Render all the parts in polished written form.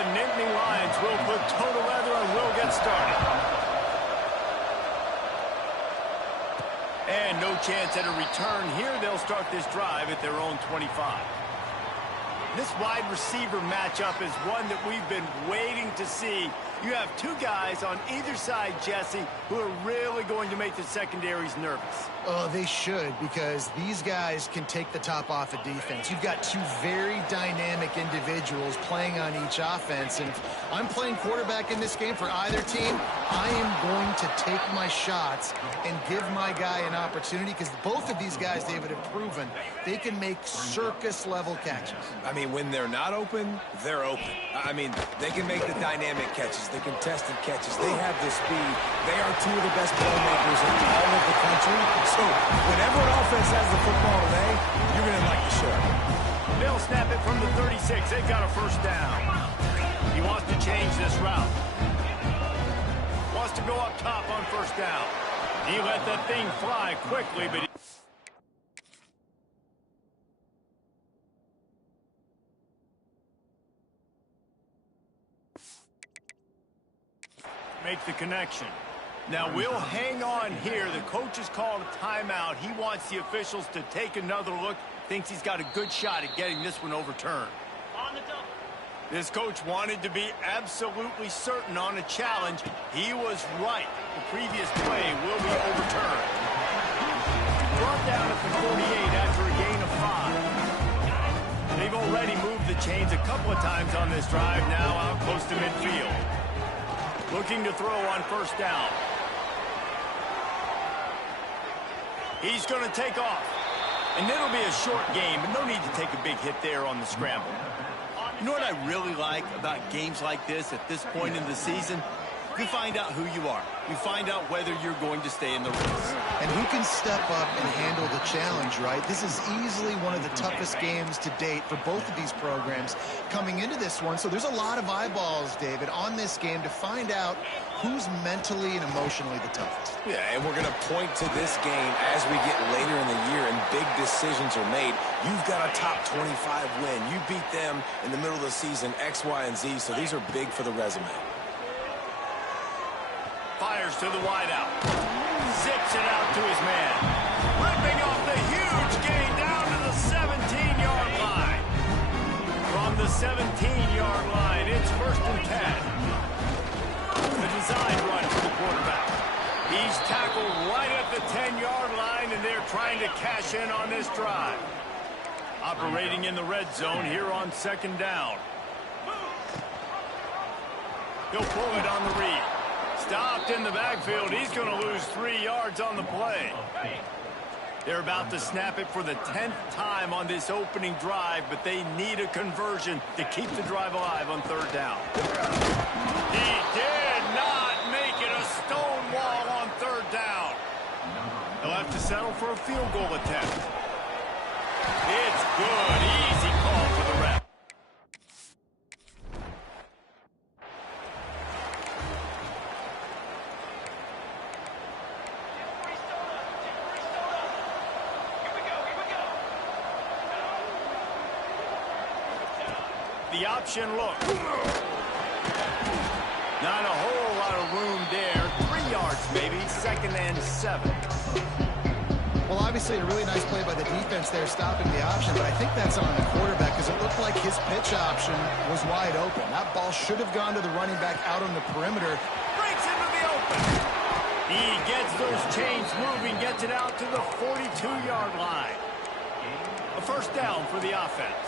The Nittany Lions will put toe to leather and will get started. And no chance at a return here. They'll start this drive at their own 25. This wide receiver matchup is one that we've been waiting to see. You have two guys on either side, Jesse, who are really going to make the secondaries nervous. Oh, they should, because these guys can take the top off of defense. You've got two very dynamic individuals playing on each offense, and if I'm playing quarterback in this game for either team, I am going to take my shots and give my guy an opportunity, because both of these guys, David, have proven they can make circus-level catches. I mean, when they're not open, they're open. I mean, they can make the dynamic catches, the contested catches. They have the speed. They are two of the best playmakers in all of the country. So whenever an offense has the football today, you're going to like the show. They'll snap it from the 36. They've got a first down. He wants to change this route. Wants to go up top on first down. He let that thing fly quickly, but make the connection. Now we'll hang on here. The coach has called a timeout. He wants the officials to take another look. Thinks he's got a good shot at getting this one overturned. On the double. This coach wanted to be absolutely certain on a challenge. He was right. The previous play will be overturned. Brought down at the 48 after a gain of 5. They've already moved the chains a couple of times on this drive, now out close to midfield. Looking to throw on first down. He's going to take off. And it'll be a short game, but no need to take a big hit there on the scramble. You know what I really like about games like this at this point in the season? You find out who you are. You find out whether you're going to stay in the race. And who can step up and handle the challenge, right? This is easily one of the toughest games to date for both of these programs coming into this one. So there's a lot of eyeballs, David, on this game to find out who's mentally and emotionally the toughest. Yeah, and we're going to point to this game as we get later in the year and big decisions are made. You've got a top 25 win. You beat them in the middle of the season, X, Y, and Z, so these are big for the resume. Fires to the wideout. Zips it out to his man. Ripping off the huge gain down to the 17-yard line. From the 17-yard line, it's 1st and 10. The design run for the quarterback. He's tackled right at the 10-yard line, and they're trying to cash in on this drive. Operating in the red zone here on 2nd down. He'll pull it on the read. Stopped in the backfield. He's going to lose 3 yards on the play. They're about to snap it for the 10th time on this opening drive, but they need a conversion to keep the drive alive on 3rd down. He did not make it a stone wall on 3rd down. They'll have to settle for a field goal attempt. It's good. Easy call for the ref. The option look. Not a whole lot of room there. 3 yards maybe. 2nd and 7. Well, obviously a really nice play by the defense there stopping the option, but I think that's on the quarterback because it looked like his pitch option was wide open. That ball should have gone to the running back out on the perimeter. Breaks into the open. He gets those chains moving, gets it out to the 42-yard line. A 1st down for the offense.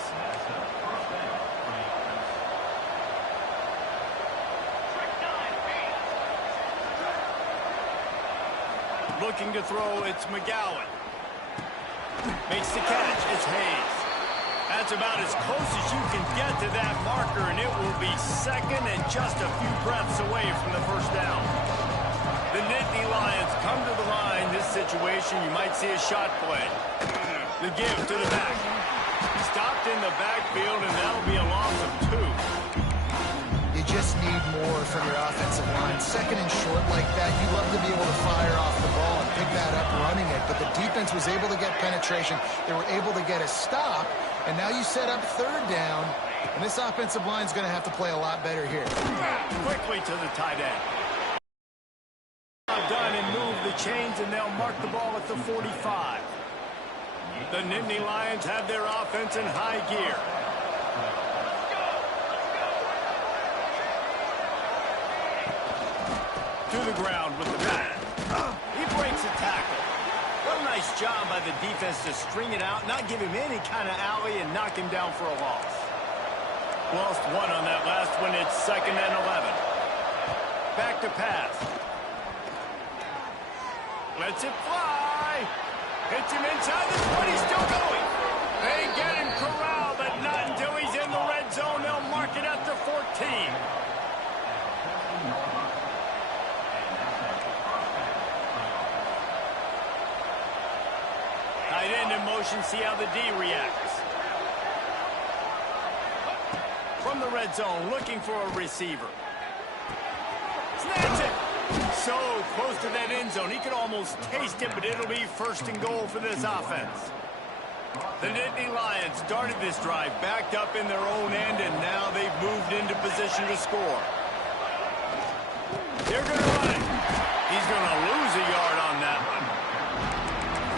Looking to throw, it's McGowan. Makes the catch, it's Hayes. That's about as close as you can get to that marker, and it will be 2nd and just a few breaths away from the 1st down. The Nittany Lions come to the line. This situation, you might see a shot play. The give to the back. Stopped in the backfield, and that'll be a loss of 2. You just need more from your offensive line. 2nd and short like that, you'd love to be able to fire off the ball and pick that up running it, but the defense was able to get penetration. They were able to get a stop, and now you set up 3rd down, And this offensive line is going to have to play a lot better here. Quickly to the tight end. Done and move the chains, and they'll mark the ball at the 45. The Nittany Lions have their offense in high gear. To the ground with the bat. He breaks a tackle. What a nice job by the defense to string it out, not give him any kind of alley, and knock him down for a loss. Lost one on that last one. It's 2nd and 11. Back to pass. Lets it fly. Hits him inside the 20. Still going. They get him corralled, but not until he's in the red zone. They'll mark it at the 14. Tight end in motion. See how the D reacts. From the red zone, looking for a receiver. Snaps it. So close to that end zone. He could almost taste it, but it'll be 1st and goal for this offense. The Nittany Lions started this drive, backed up in their own end, and now they've moved into position to score. They're going to run it. He's going to lose a yard on that one.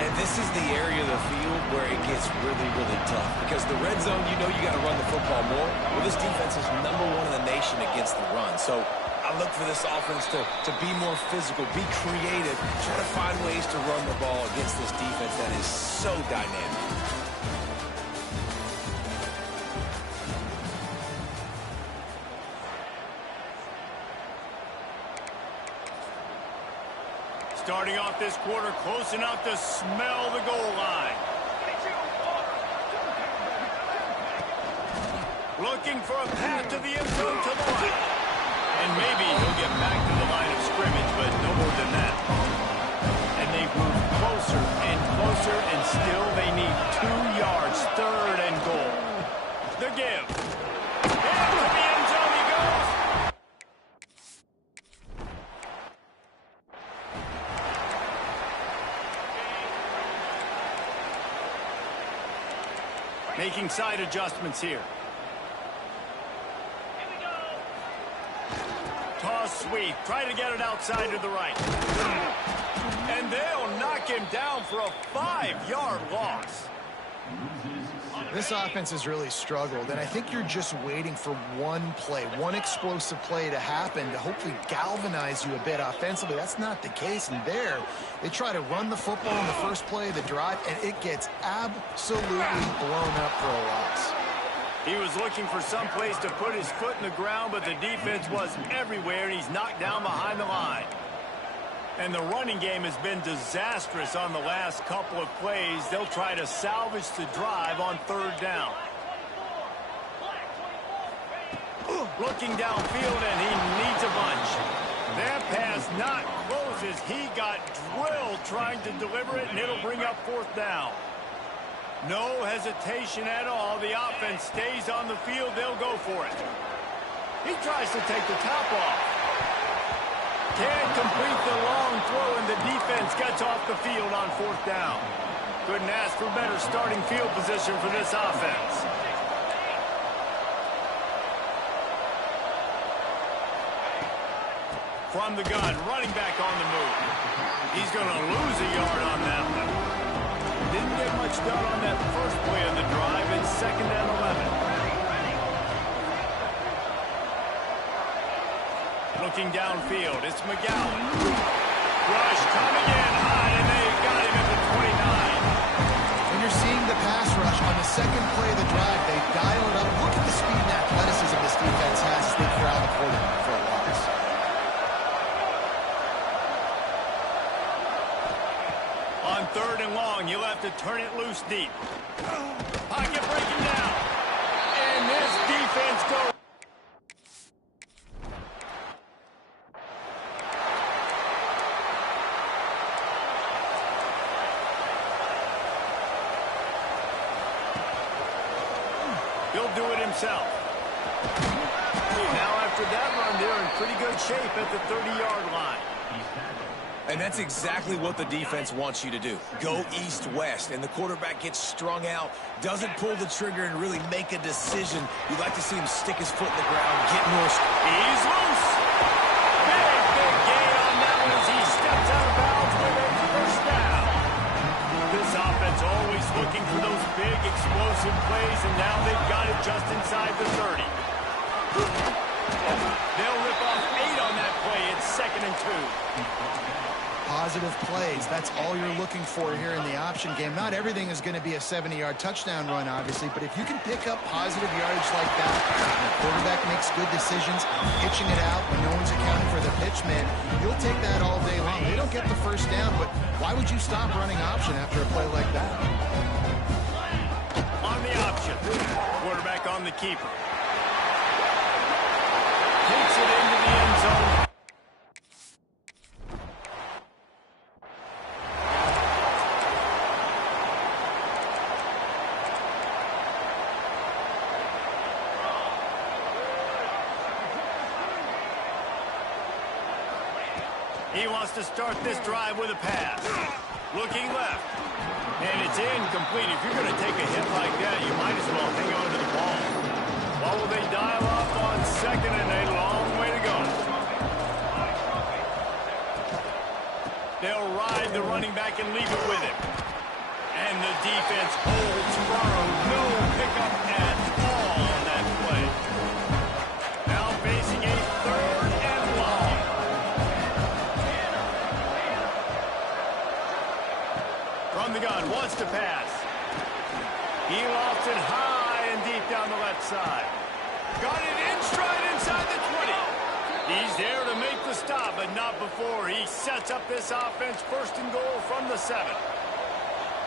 And this is the area of the field where it gets really, really tough. Because the red zone, you know you got to run the football more. Well, this defense is #1 in the nation against the run. So I look for this offense to be more physical, be creative, try to find ways to run the ball against this defense that is so dynamic. Starting off this quarter close enough to smell the goal line. Looking for a path to the end zone to the right. And maybe he'll get back to the line of scrimmage, but no more than that. And they've moved closer and closer, and still they need 2 yards, 3rd and goal. The give. Into the end zone he goes. Making side adjustments here. Toss sweep. Try to get it outside to the right. And they'll knock him down for a 5-yard loss. This offense has really struggled, and I think you're just waiting for one play, one explosive play to happen to hopefully galvanize you a bit offensively. That's not the case, and there they try to run the football in the first play of the drive, and it gets absolutely blown up for a loss. He was looking for some place to put his foot in the ground, but the defense was everywhere, and he's knocked down behind the line. And the running game has been disastrous on the last couple of plays. They'll try to salvage the drive on 3rd down. Looking downfield, and he needs a bunch. That pass not close as he got drilled trying to deliver it, and it'll bring up 4th down. No hesitation at all. The offense stays on the field. They'll go for it. He tries to take the top off. Can't complete the long throw, and the defense gets off the field on 4th down. Couldn't ask for better starting field position for this offense. From the gun, running back on the move. He's going to lose a yard on that one. Didn't get much done on that first play of the drive. It's 2nd and 11. Looking downfield, it's McGowan. Rush coming in high, and they got him at the 29. When you're seeing the pass rush on the 2nd play of the drive, they dial it up. Look at the speed and athleticism this defense has as they corral the quarterback for a loss. On 3rd and long, you'll have to turn it loose deep. Pocket breaking down. And this defense goes. He'll do it himself. Now after that run, they're in pretty good shape at the 30-yard line. And that's exactly what the defense wants you to do. Go east-west, and the quarterback gets strung out, doesn't pull the trigger and really make a decision. You'd like to see him stick his foot in the ground, get more. He's loose. Big gain on that one as he steps out of bounds with a first down. This offense always looking for those big, explosive plays, and now they've got it just inside the 30. They'll rip off 8 on that play. It's 2nd and 2. Positive plays. That's all you're looking for here in the option game. Not everything is going to be a 70-yard touchdown run, obviously, but if you can pick up positive yardage like that, and the quarterback makes good decisions, pitching it out when no one's accounting for the pitch man, you'll take that all day long. They don't get the first down, but why would you stop running option after a play like that? On the option, quarterback on the keeper. Takes it into the end zone. He wants to start this drive with a pass. Looking left. And it's incomplete. If you're going to take a hit like that, you might as well hang on to the ball. What will they dial up on 2nd and a long way to go? They'll ride the running back and leave it with him. And the defense holds firm. No pickup at all on that play. Now facing a 3rd and long. From the gun, wants to pass. He lofts it high and deep down the left side. Got it in stride inside the 20. He's there to make the stop, but not before. He sets up this offense 1st and goal from the 7.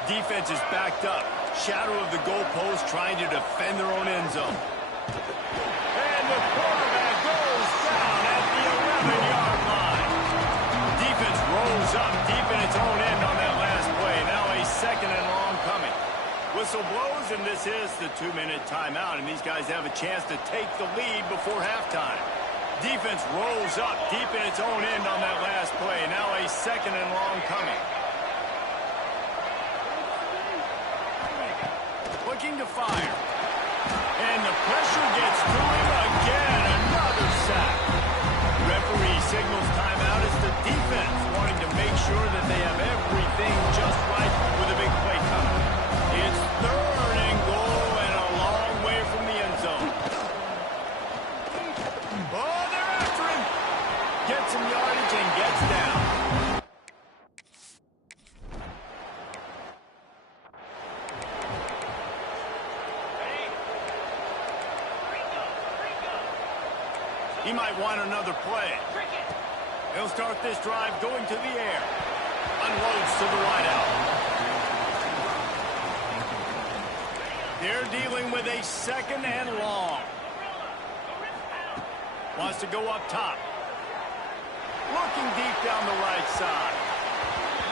Defense is backed up. Shadow of the goalpost trying to defend their own end zone. And the quarterback goes down at the 11-yard line. Defense rolls up deep in its own end on that last play. Now a 2nd and long coming. Whistle blows, and this is the 2-minute timeout, and these guys have a chance to take the lead before halftime. Defense rolls up deep in its own end on that last play. Now a 2nd and long coming. Looking to fire. And the pressure gets to him again. Another sack. Referee signals timeout as the defense wanting to make sure that they have everything just right with a big play coming. It's 3rd and goal and a long way from the end zone. Oh, they're after him. Gets some yardage and gets down. He might want another play. He'll start this drive going to the air. Unloads to the wideout. They're dealing with a 2nd and long. Wants to go up top. Looking deep down the right side.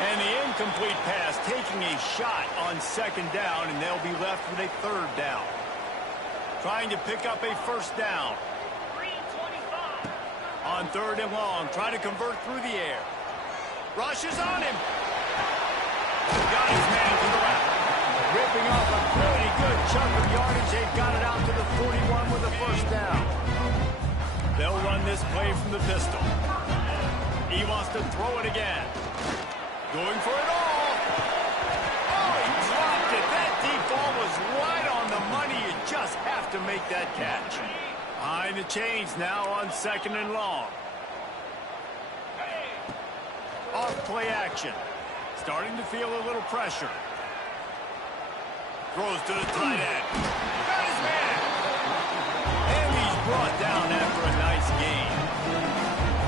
And the incomplete pass taking a shot on 2nd down, and they'll be left with a 3rd down. Trying to pick up a 1st down. On 3rd and long, trying to convert through the air. Rushes on him. Got his man to the left. Ripping off a pretty good chunk of yardage. They've got it out to the 41 with a 1st down. They'll run this play from the pistol. He wants to throw it again. Going for it all. Oh, he dropped it. That deep ball was right on the money. You just have to make that catch. Behind the chains now on 2nd and long. Off play action. Starting to feel a little pressure. Throws to the tight end. Got his man. And he's brought down after a nice gain.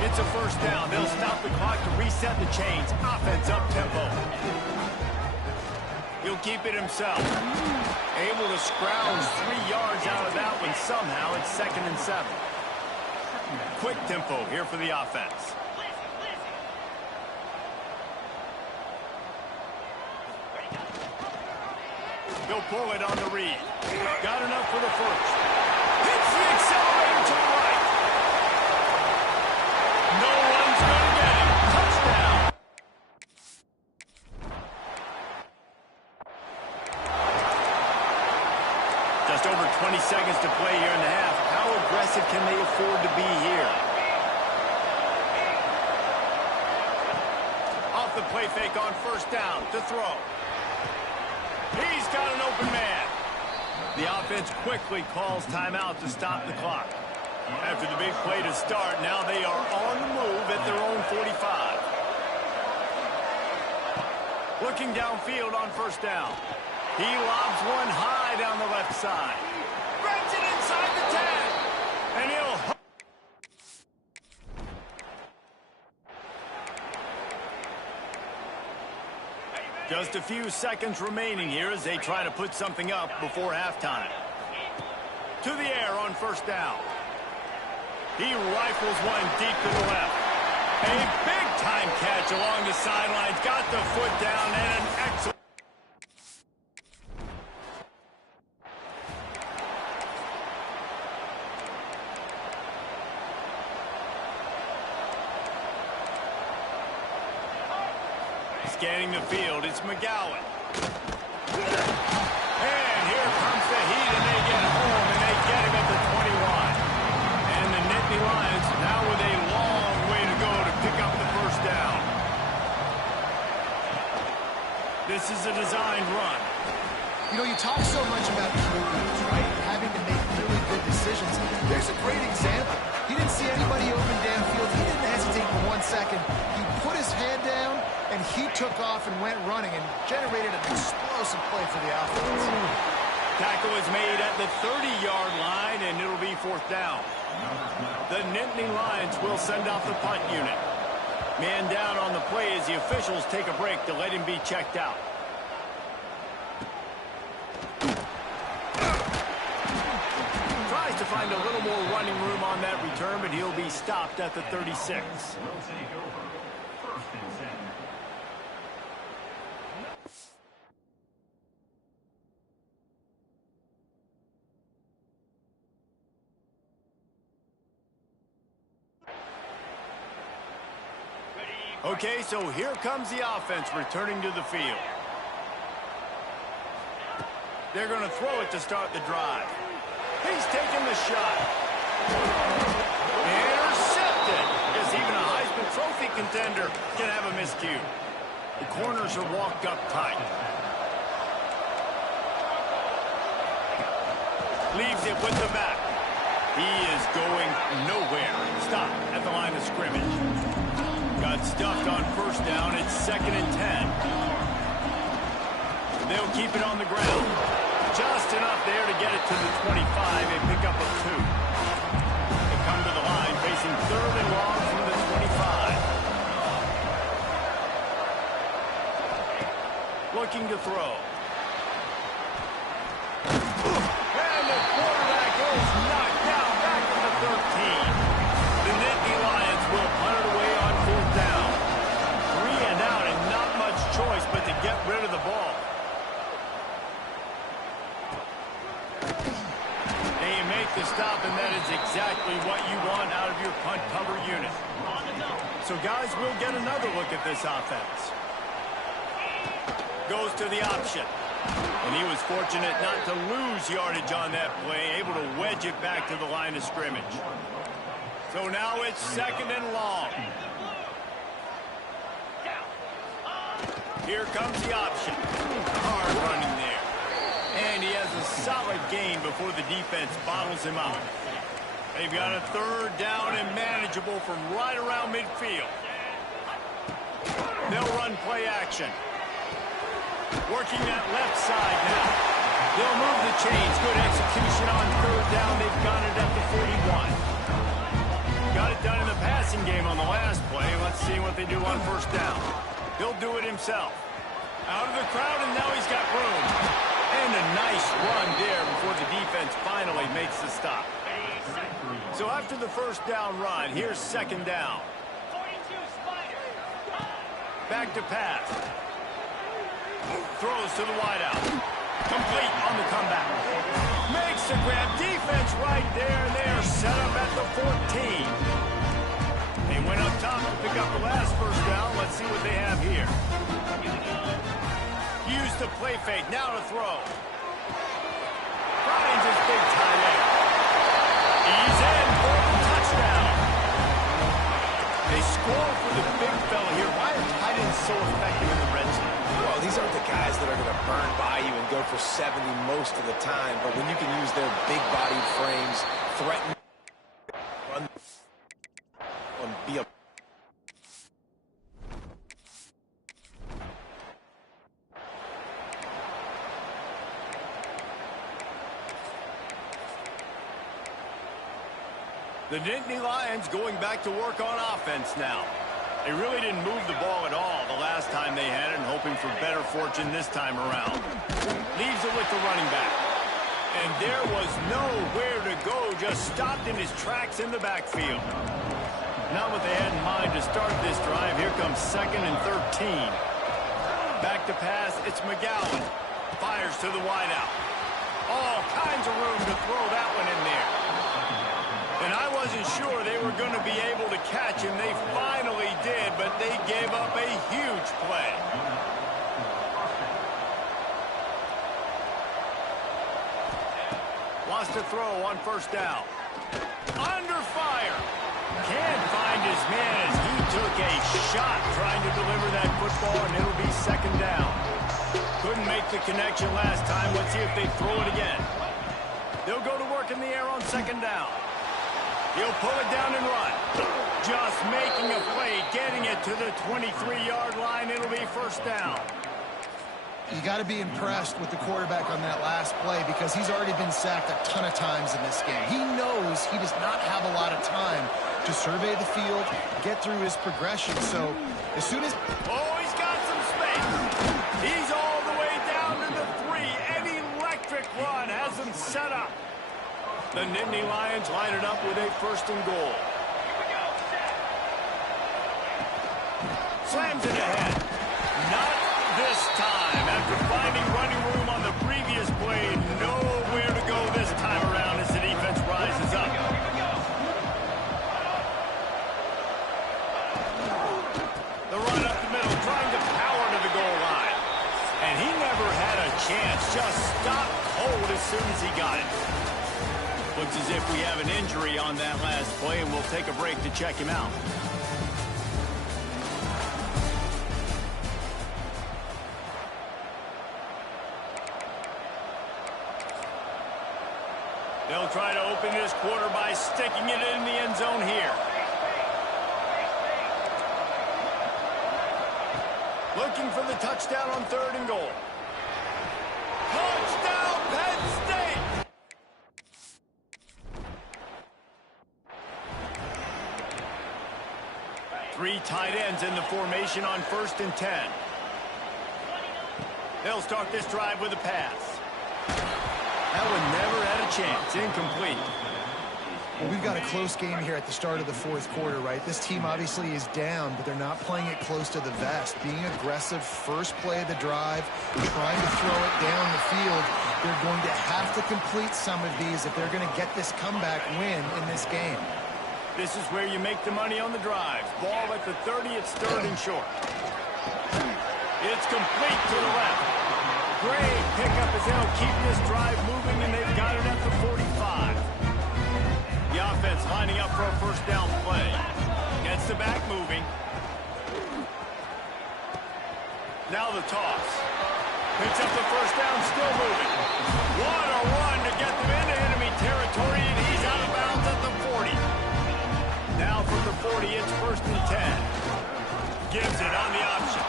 It's a 1st down. They'll stop the clock to reset the chains. Offense up tempo. He'll keep it himself. Able to scrounge 3 yards out of that one somehow. It's 2nd and 7. Quick tempo here for the offense. He'll pull it on the read. Got enough for the 1st. Hits the accelerator to the right. No one's going to get him. Touchdown. over 20 seconds to play here in the half. How aggressive can they afford to be here? Off the play fake on first down to throw. He's got an open man. The offense quickly calls timeout to stop the clock. After the big play to start, now they are on the move at their own 45. Looking downfield on first down. He lobs one high down the left side. Brings it inside the 10. And he'll... Just a few seconds remaining here as they try to put something up before halftime. To the air on first down. He rifles one deep to the left. A big-time catch along the sidelines. Got the foot down and an excellent... Scanning the field, it's McGowan. And here comes the heat, and they get home, and they get him at the 21. And the Nittany Lions now with a long way to go to pick up the first down. This is a designed run. You know, you talk so much about QBs, right? Having to make really good decisions. There's a great example. He didn't see anybody open downfield. He didn't hesitate for 1 second. He put his head down, and he took off and went running and generated an explosive play for the offense. Tackle is made at the 30-yard line, and it'll be fourth down. The Nittany Lions will send off the punt unit. Man down on the play as the officials take a break to let him be checked out. Tries to find a little more running room on that return, but he'll be stopped at the 36. Okay, so here comes the offense returning to the field. They're going to throw it to start the drive. He's taking the shot. Intercepted. Guess even a Heisman Trophy contender can have a miscue. The corners are walked up tight. Leaves it with the back. He is going nowhere. Stop at the line of scrimmage. Got stuffed on first down. It's 2nd and 10. They'll keep it on the ground. Just enough there to get it to the 25 and pick up a 2. They come to the line facing 3rd and long from the 25. Looking to throw. And the quarterback is knocked down back to the 13. The Nittany Lions will punt it away on fourth down. 3 and out and not much choice but to get rid of the ball. They make the stop, and that is exactly what you want out of your punt cover unit. So guys, we'll get another look at this offense. Goes to the option. And he was fortunate not to lose yardage on that play, able to wedge it back to the line of scrimmage. So now it's 2nd and long. Here comes the option. Hard running there. And he has a solid gain before the defense bottles him out. They've got a 3rd down and manageable from right around midfield. They'll run play action. Working that left side now. They'll move the chains. Good execution on 3rd down. They've got it at the 41. Got it done in the passing game on the last play. Let's see what they do on first down. He'll do it himself. Out of the crowd, and now he's got room. And a nice run there before the defense finally makes the stop. So after the first down run, here's 2nd down. Back to pass. Throws to the wideout. Complete on the comeback. Makes the grab. Defense right there, and they are set up at the 14. They went up top to pick up the last first down. Let's see what they have here. Use the play fake. Now to throw. Finds this big tight end. He's in for the touchdown. They score for the big fella here. Why are tight ends so effective in the red zone? Well, these aren't the guys that are going to burn by you and go for 70 most of the time, but when you can use their big-bodied frames, threaten, run, and be a... The Nittany Lions going back to work on offense now. They really didn't move the ball at all the last time they had it, and hoping for better fortune this time around. Leaves it with the running back. And there was nowhere to go, just stopped in his tracks in the backfield. Not what they had in mind to start this drive. Here comes 2nd and 13. Back to pass, it's McGowan. Fires to the wideout. All kinds of room to throw that one in there. And I wasn't sure they were going to be able to catch him. They finally did, but they gave up a huge play. Wants to throw on 1st down. Under fire. Can't find his man as he took a shot trying to deliver that football, and it'll be 2nd down. Couldn't make the connection last time. Let's see if they throw it again. They'll go to work in the air on 2nd down. He'll pull it down and run. Just making a play, getting it to the 23-yard line. It'll be 1st down. You got to be impressed with the quarterback on that last play because he's already been sacked a ton of times in this game. He knows he does not have a lot of time to survey the field, get through his progression. So as soon as... Oh, he's got some space. He's all the way down to the 3. An electric run has him set up. The Nittany Lions line it up with a 1st and goal. Slams it ahead. Not this time. After finding running room on the previous play, nowhere to go this time around as the defense rises up. The run up the middle, trying to power to the goal line. And he never had a chance. Just stopped cold as soon as he got it. Looks as if we have an injury on that last play, and we'll take a break to check him out. They'll try to open this quarter by sticking it in the end zone here. Looking for the touchdown on 3rd and goal. Touchdown, Penn State! Three tight ends in the formation on 1st and 10. They'll start this drive with a pass. That one never had a chance. Incomplete. Well, we've got a close game here at the start of the 4th quarter, right? This team obviously is down, but they're not playing it close to the vest. Being aggressive, first play of the drive, trying to throw it down the field. They're going to have to complete some of these if they're going to get this comeback win in this game. This is where you make the money on the drives. Ball at the 30, it's 3rd and short. It's complete to the left. Great pickup as they'll keep this drive moving, and they've got it at the 45. The offense lining up for a 1st down play. Gets the back moving. Now the toss. Picks up the 1st down, still moving. What a run to get them into enemy territory, and he's out of bounds at the 40. Now from the 40, it's 1st and 10. Gives it on the option.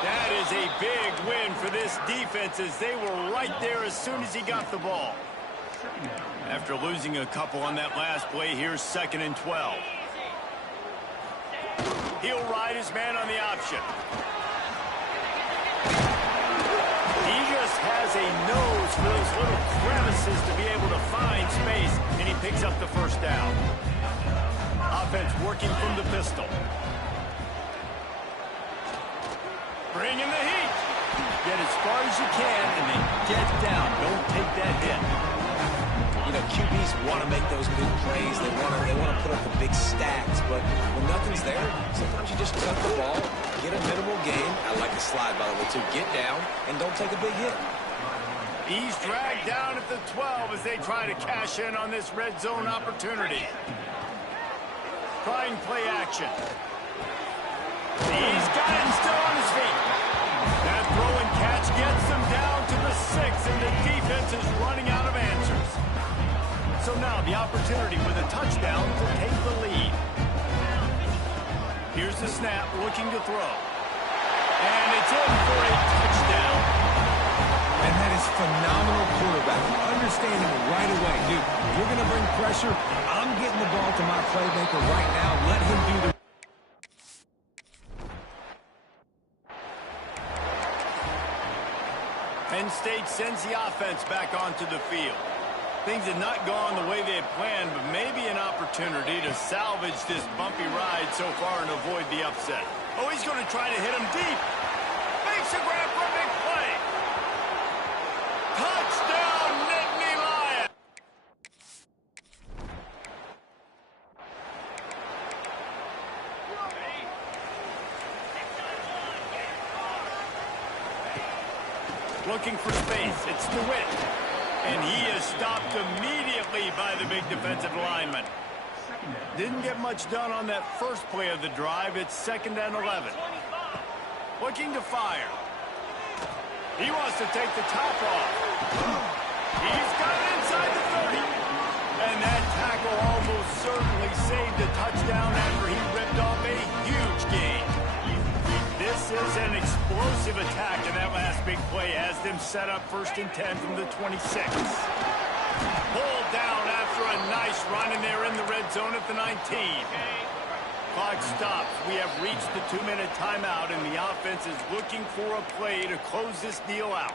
That is a big win for this defense as they were right there as soon as he got the ball. After losing a couple on that last play, here's 2nd and 12. He'll ride his man on the option. He just has a nose for those little crevices to be able to find space, and he picks up the 1st down. Offense working from the pistol. Bring in the heat. Get as far as you can and then get down. Don't take that hit. You know, QBs want to make those big plays. They want to put up the big stacks. But when nothing's there, sometimes you just cut the ball, get a minimal gain. I like the slide, by the way, too. Get down and don't take a big hit. He's dragged down at the 12 as they try to cash in on this red zone opportunity. Trying play action. He's got it still on his feet. That throw and catch gets them down to the 6, and the defense is running out of answers. So now the opportunity with a touchdown to take the lead. Here's the snap, looking to throw. And it's in for a touchdown. And that is phenomenal quarterbacking. Understanding right away. Dude, you're going to bring pressure. I'm getting the ball to my playmaker right now. Let him do the... Penn State sends the offense back onto the field. Things had not gone the way they had planned, but maybe an opportunity to salvage this bumpy ride so far and avoid the upset. Oh, he's going to try to hit him deep. Makes a grab for a big play. Touchdown, Nittany Lions! Looking for space. It's DeWitt. And he is stopped immediately by the big defensive lineman. Didn't get much done on that first play of the drive. It's 2nd and 11. Looking to fire. He wants to take the top off. He's got it inside the 30. And that tackle almost certainly saved a touchdown after he ripped off a huge gain. This is an explosive attack, and that last big play has them set up 1st and 10 from the 26. Pulled down after a nice run, and they're in the red zone at the 19. Clock stops. We have reached the 2-minute timeout, and the offense is looking for a play to close this deal out.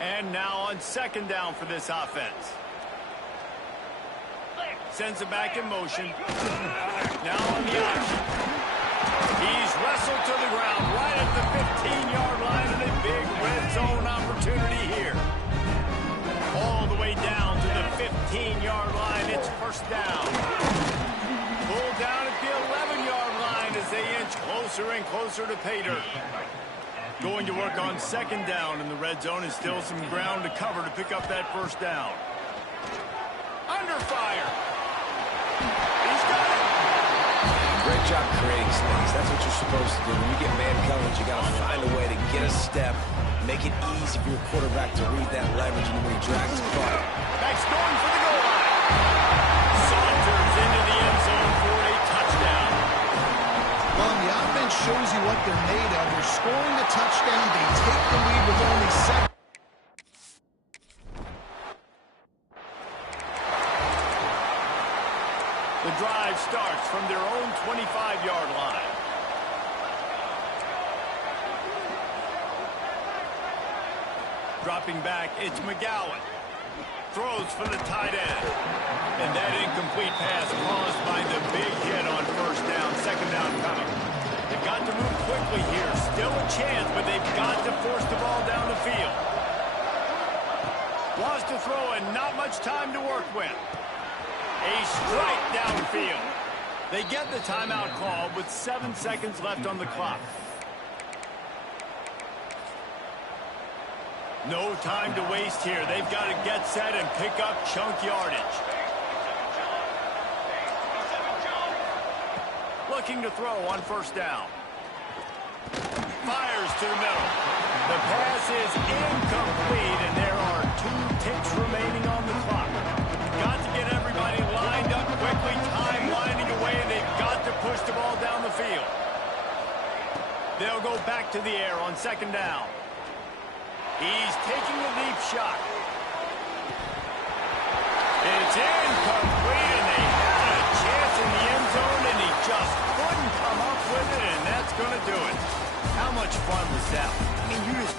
And now on 2nd down for this offense. Sends it back in motion. Now on the option. He's wrestled to the ground right at the 15-yard line, and a big red zone opportunity here. All the way down to the 15-yard line. It's 1st down. Pulled down at the 11-yard line as they inch closer and closer to pay dirt. Going to work on 2nd down in the red zone, and still some ground to cover to pick up that 1st down. Under fire. He's got it. Great job creating space. That's what you're supposed to do. When you get man coverage, you got to find a way to get a step, make it easy for your quarterback to read that leverage, and when he drags the ball. Backs going for the goal line. Saunters into the end zone for a touchdown. Well, the offense shows you what they're made of. They're scoring the touchdown. They take the lead with only 7. The drive starts from their own 25-yard line. Dropping back, it's McGowan. Throws for the tight end. And that incomplete pass caused by the big hit on 1st down, 2nd down coming. They've got to move quickly here. Still a chance, but they've got to force the ball down the field. Wants to throw and not much time to work with. A strike downfield. They get the timeout call with 7 seconds left on the clock. No time to waste here. They've got to get set and pick up chunk yardage. Looking to throw on 1st down. Fires to the middle. The pass is incomplete, and there are 2 ticks remaining on the clock. Got to get everybody lined up quickly. Time winding away, and they've got to push the ball down the field. They'll go back to the air on 2nd down. He's taking a deep shot. It's incomplete, and they had a chance in the end zone, and he just couldn't come up with it, and that's going to do it. How much fun was that? I mean, you just...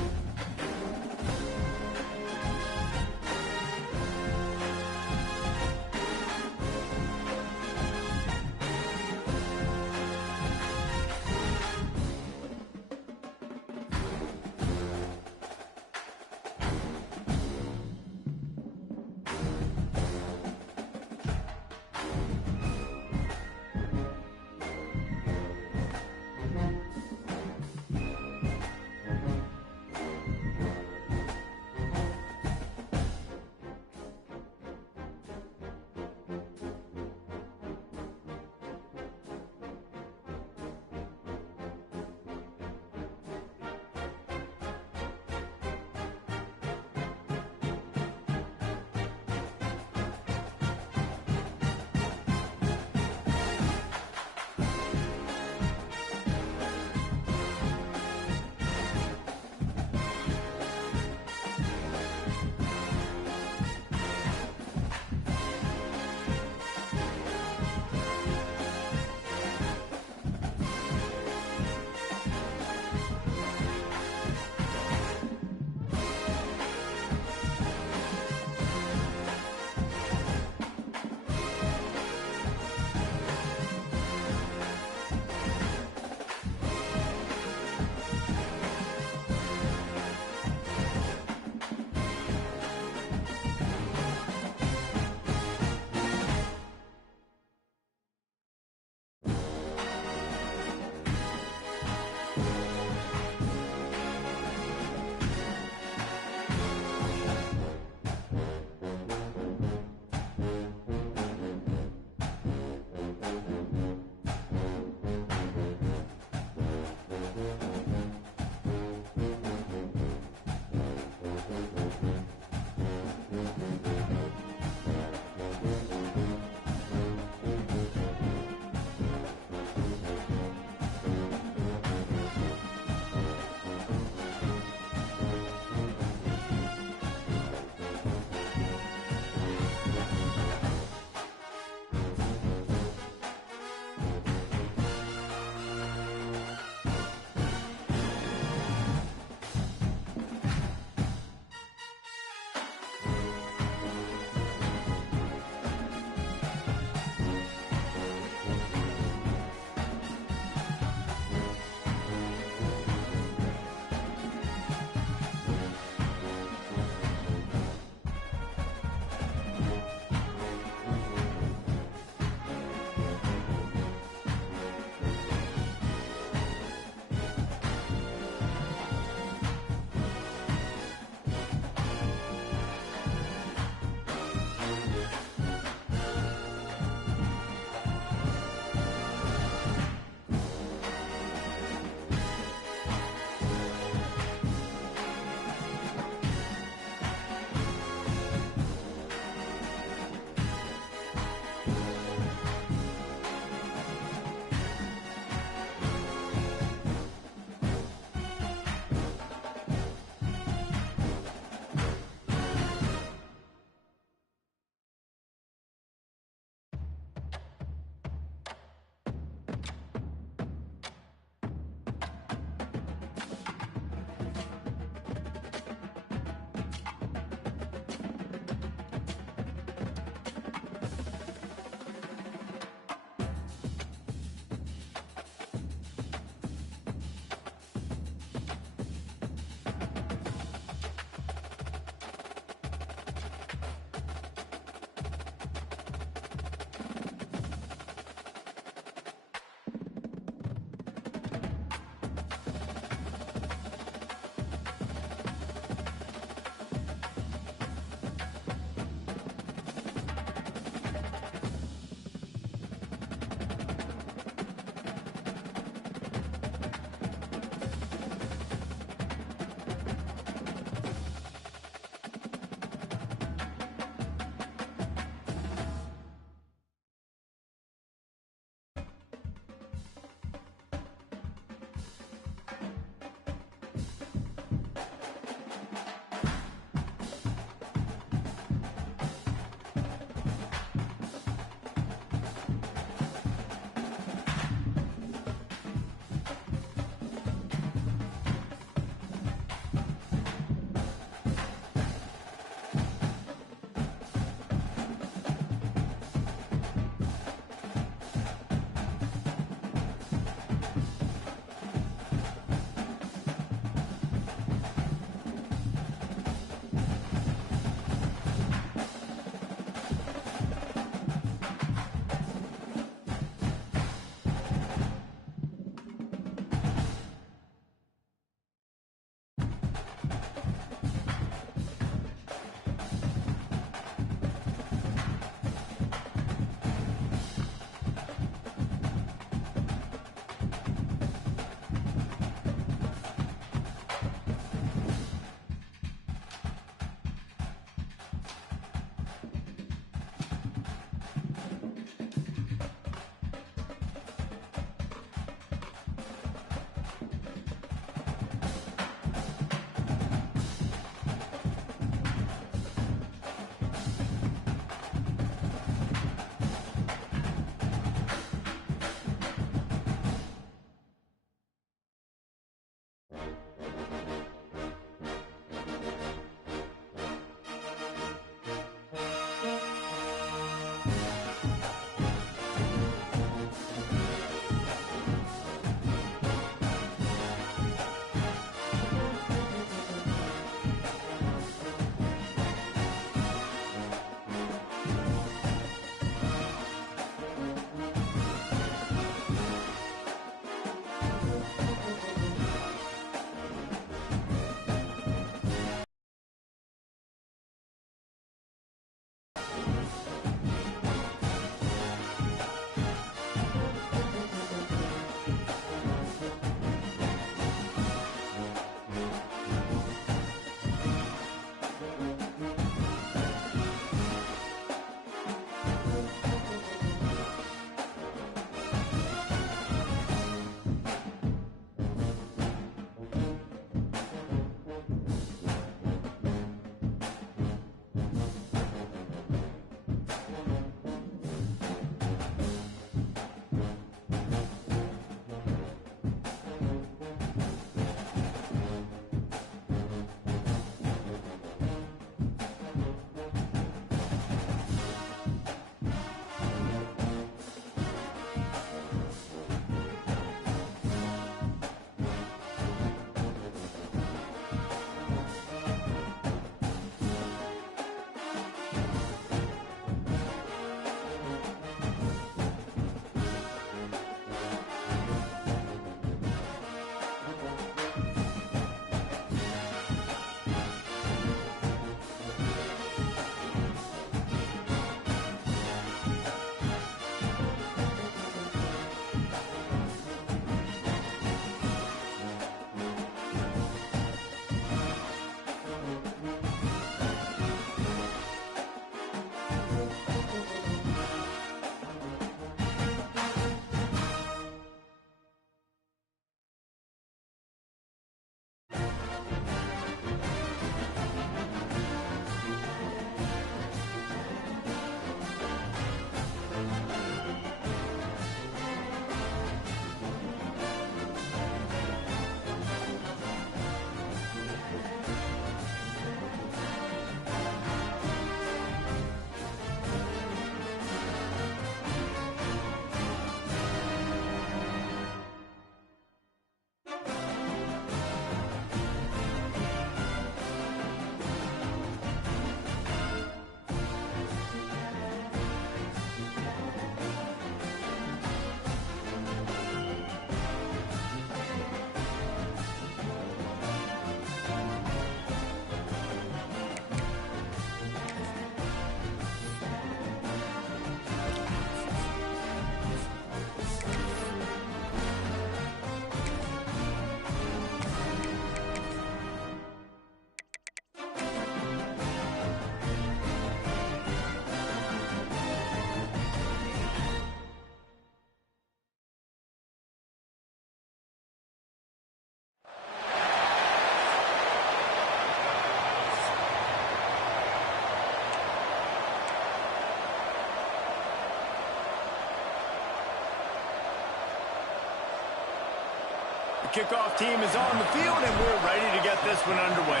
kickoff team is on the field, and we're ready to get this one underway.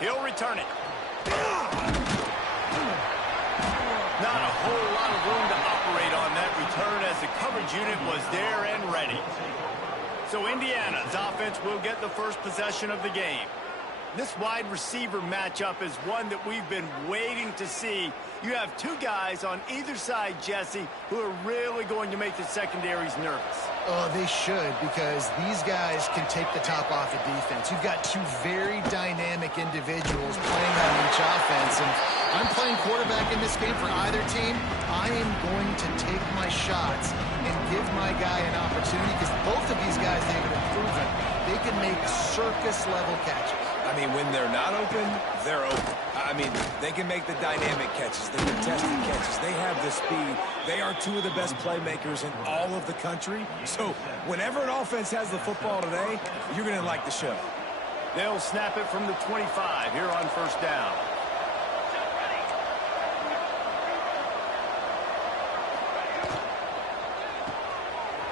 He'll return it. Not a whole lot of room to operate on that return as the coverage unit was there and ready. So Indiana's offense will get the first possession of the game. This wide receiver matchup is one that we've been waiting to see. You have two guys on either side, Jesse, who are really going to make the secondaries nervous. Oh, they should, because these guys can take the top off of defense. You've got two very dynamic individuals playing on each offense, and I'm playing quarterback in this game for either team. I am going to take my shots and give my guy an opportunity, because both of these guys, they've been proven they can make circus-level catches. I mean, when they're not open, they're open. I mean, they can make the dynamic catches, the contested catches. They have the speed. They are two of the best playmakers in all of the country. So whenever an offense has the football today, you're going to like the show. They'll snap it from the 25 here on first down.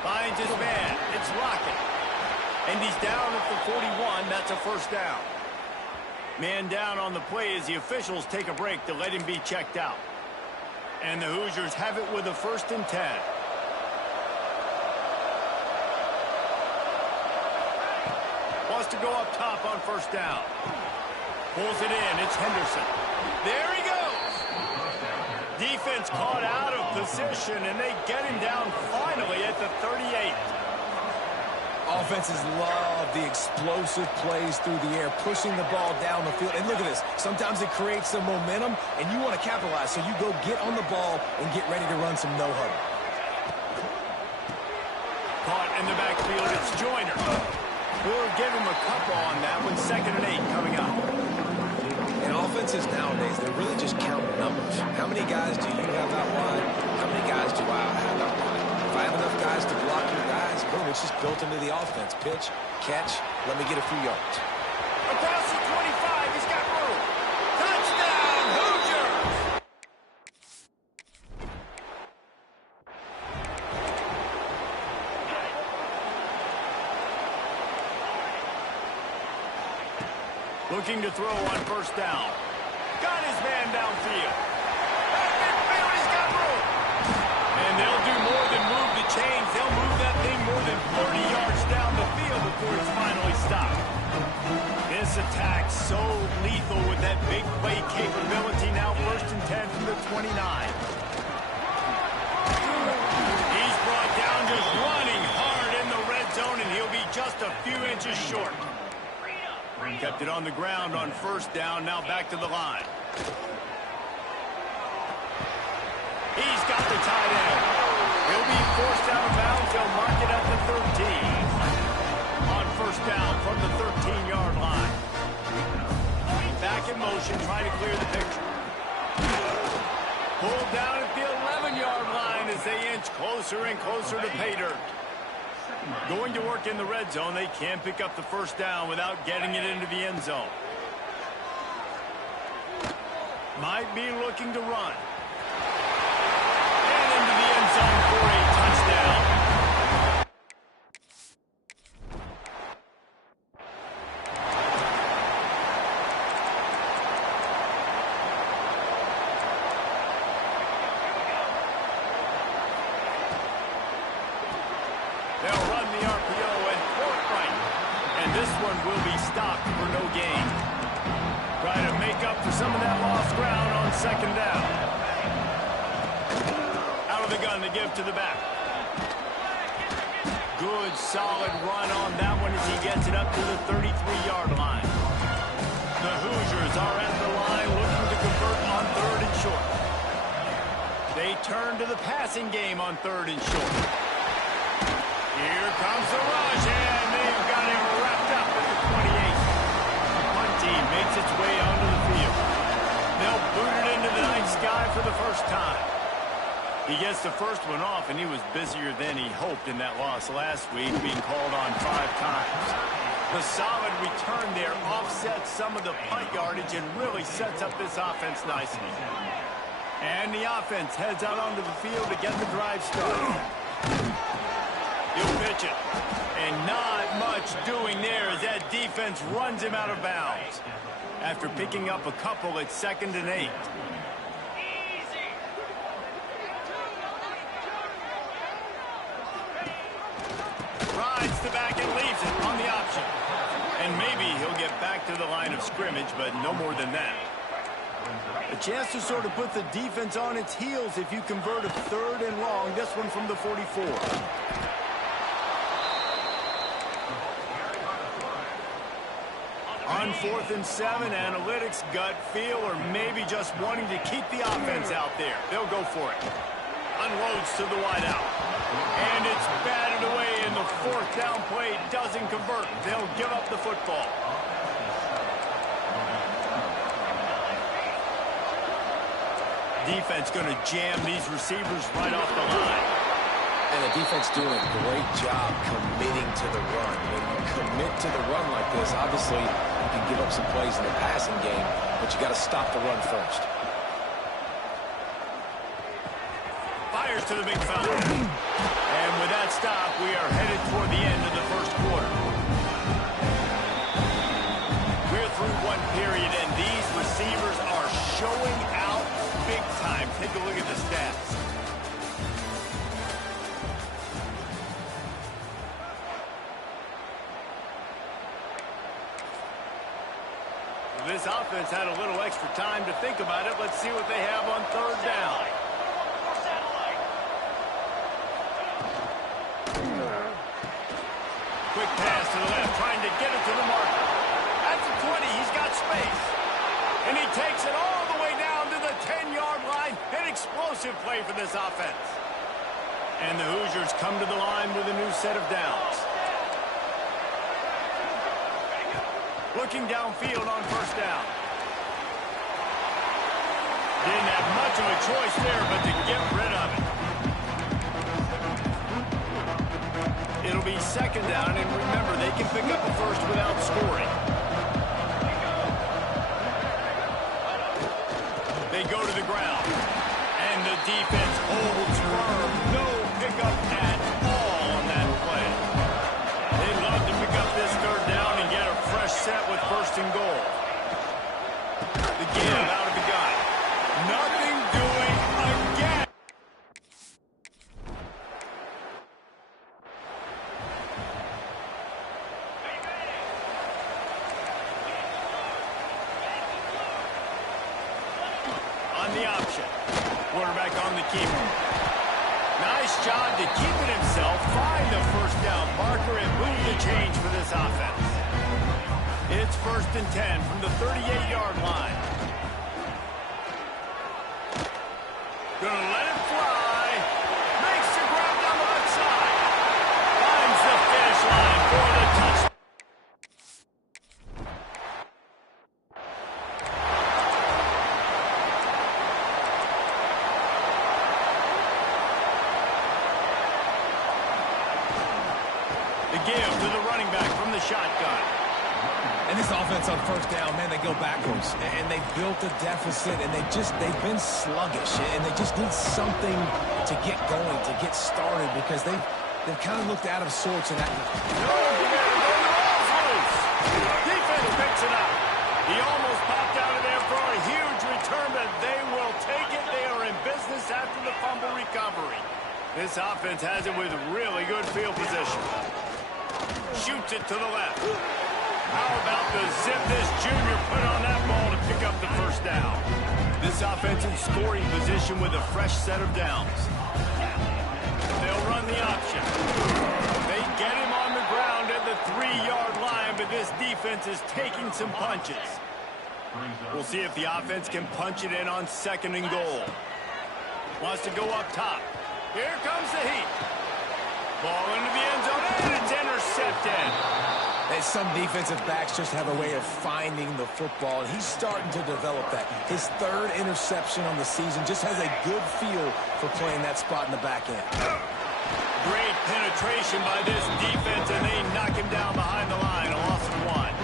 Finds his man. It's Lockett. And he's down at the 41. That's a first down. Man down on the play as the officials take a break to let him be checked out. And the Hoosiers have it with a 1st and 10. Wants to go up top on first down. Pulls it in. It's Henderson. There he goes. Defense caught out of position, and they get him down finally at the 38. Offenses love the explosive plays through the air, pushing the ball down the field. And look at this. Sometimes it creates some momentum, and you want to capitalize. So you go get on the ball and get ready to run some no-huddle. Caught in the backfield. It's Joyner. We'll give him a couple on that one. 2nd and 8 coming up. And offenses nowadays, they're really just counting numbers. How many guys do you have out wide? How many guys do I have out wide? If I have enough guys to block your guys, boom, it's just built into the offense. Pitch, catch, let me get a few yards. Across the 25, he's got room. Touchdown, Hoosiers! Looking to throw on first down. Got his man downfield. At midfield, he's got room. And they'll do more than move the chains. They'll move that thing more than 40 yards down the field before it's finally stopped. This attack so lethal with that big play capability. Now 1st and 10 from the 29. He's brought down just running hard in the red zone, and he'll be just a few inches short. Kept it on the ground on first down. Now back to the line. He's got the tight end. He'll be forced out of bounds. They'll mark it at the 13. On first down from the 13-yard line. Back in motion, trying to clear the picture. Pulled down at the 11-yard line as they inch closer and closer to pay dirt. Going to work in the red zone. They can't pick up the first down without getting it into the end zone. Might be looking to run. And into the end zone for a touchdown. They'll run the RPO and throw it right. And this one will be stopped for no gain. Try to make up for some of that lost ground on 2nd down. Out of the gun to give to the back. Good, solid run on that one as he gets it up to the 33-yard line. The Hoosiers are at the line looking to convert on 3rd and short. They turn to the passing game on 3rd and short. Here comes the rush, and they've got him wrapped up at the 28. Punt team makes its way onto the field. They'll boot it into the night sky for the first time. He gets the first one off, and he was busier than he hoped in that loss last week, being called on 5 times. The solid return there offsets some of the punt yardage and really sets up this offense nicely. And the offense heads out onto the field to get the drive started. He'll pitch it. And not much doing there as that defense runs him out of bounds. After picking up a couple at 2nd and 8. Rides the back and leaves it on the option. And maybe he'll get back to the line of scrimmage, but no more than that. A chance to sort of put the defense on its heels if you convert a 3rd and long. This one from the 44. On 4th and 7, analytics, gut feel, or maybe just wanting to keep the offense out there. They'll go for it. Unloads to the wideout. And it's batted away, and the 4th down play doesn't convert. They'll give up the football. Defense going to jam these receivers right off the line. And the defense doing a great job committing to the run. When you commit to the run like this, obviously you can give up some plays in the passing game, but you got to stop the run first. Fires to the big foul. And with that stop, we are headed toward the end of the 1st quarter. We're through one period, and these receivers are showing out big time. Take a look at the stats. This offense had a little extra time to think about it. Let's see what they have on 3rd down. Quick pass to the left, trying to get it to the marker. At the 20, he's got space. And he takes it all the way down to the 10-yard line. An explosive play for this offense. And the Hoosiers come to the line with a new set of downs. Looking downfield on 1st down. Didn't have much of a choice there, but to get rid of it. It'll be 2nd down, and remember, they can pick up a 1st without scoring. They go to the ground, and the defense holds firm. No pickup at all on that play. They'd love to pick up this 3rd down and get a fresh set with 1st and goal. The give out of the gun. Nothing doing again. On the option. Quarterback on the keeper. Nice job to keep it himself, find the 1st down marker, and move the change for this offense. It's 1st and 10 from the 38-yard line. Gonna let it fly. Makes the grab down the left side. Finds the finish line for the touchdown. The give to the running back from the shotgun. And this offense on 1st down, man, they go backwards. And they built a deficit, and they've been sluggish. And they just need something to get going, to get started, because they've kind of looked out of sorts. And that. Defense picks it up. He almost popped out of there for a huge return, but they will take it. They are in business after the fumble recovery. This offense has it with really good field position. Shoots it to the left. How about the zip this junior put on that ball to pick up the 1st down? This offense in scoring position with a fresh set of downs. They'll run the option. They get him on the ground at the 3-yard line, but this defense is taking some punches. We'll see if the offense can punch it in on 2nd and goal. Wants to go up top. Here comes the heat. Ball into the end zone, and it's intercepted. And some defensive backs just have a way of finding the football, and he's starting to develop that. His 3rd interception on the season, just has a good feel for playing that spot in the back end. Great penetration by this defense, and they knock him down behind the line, a loss of 1.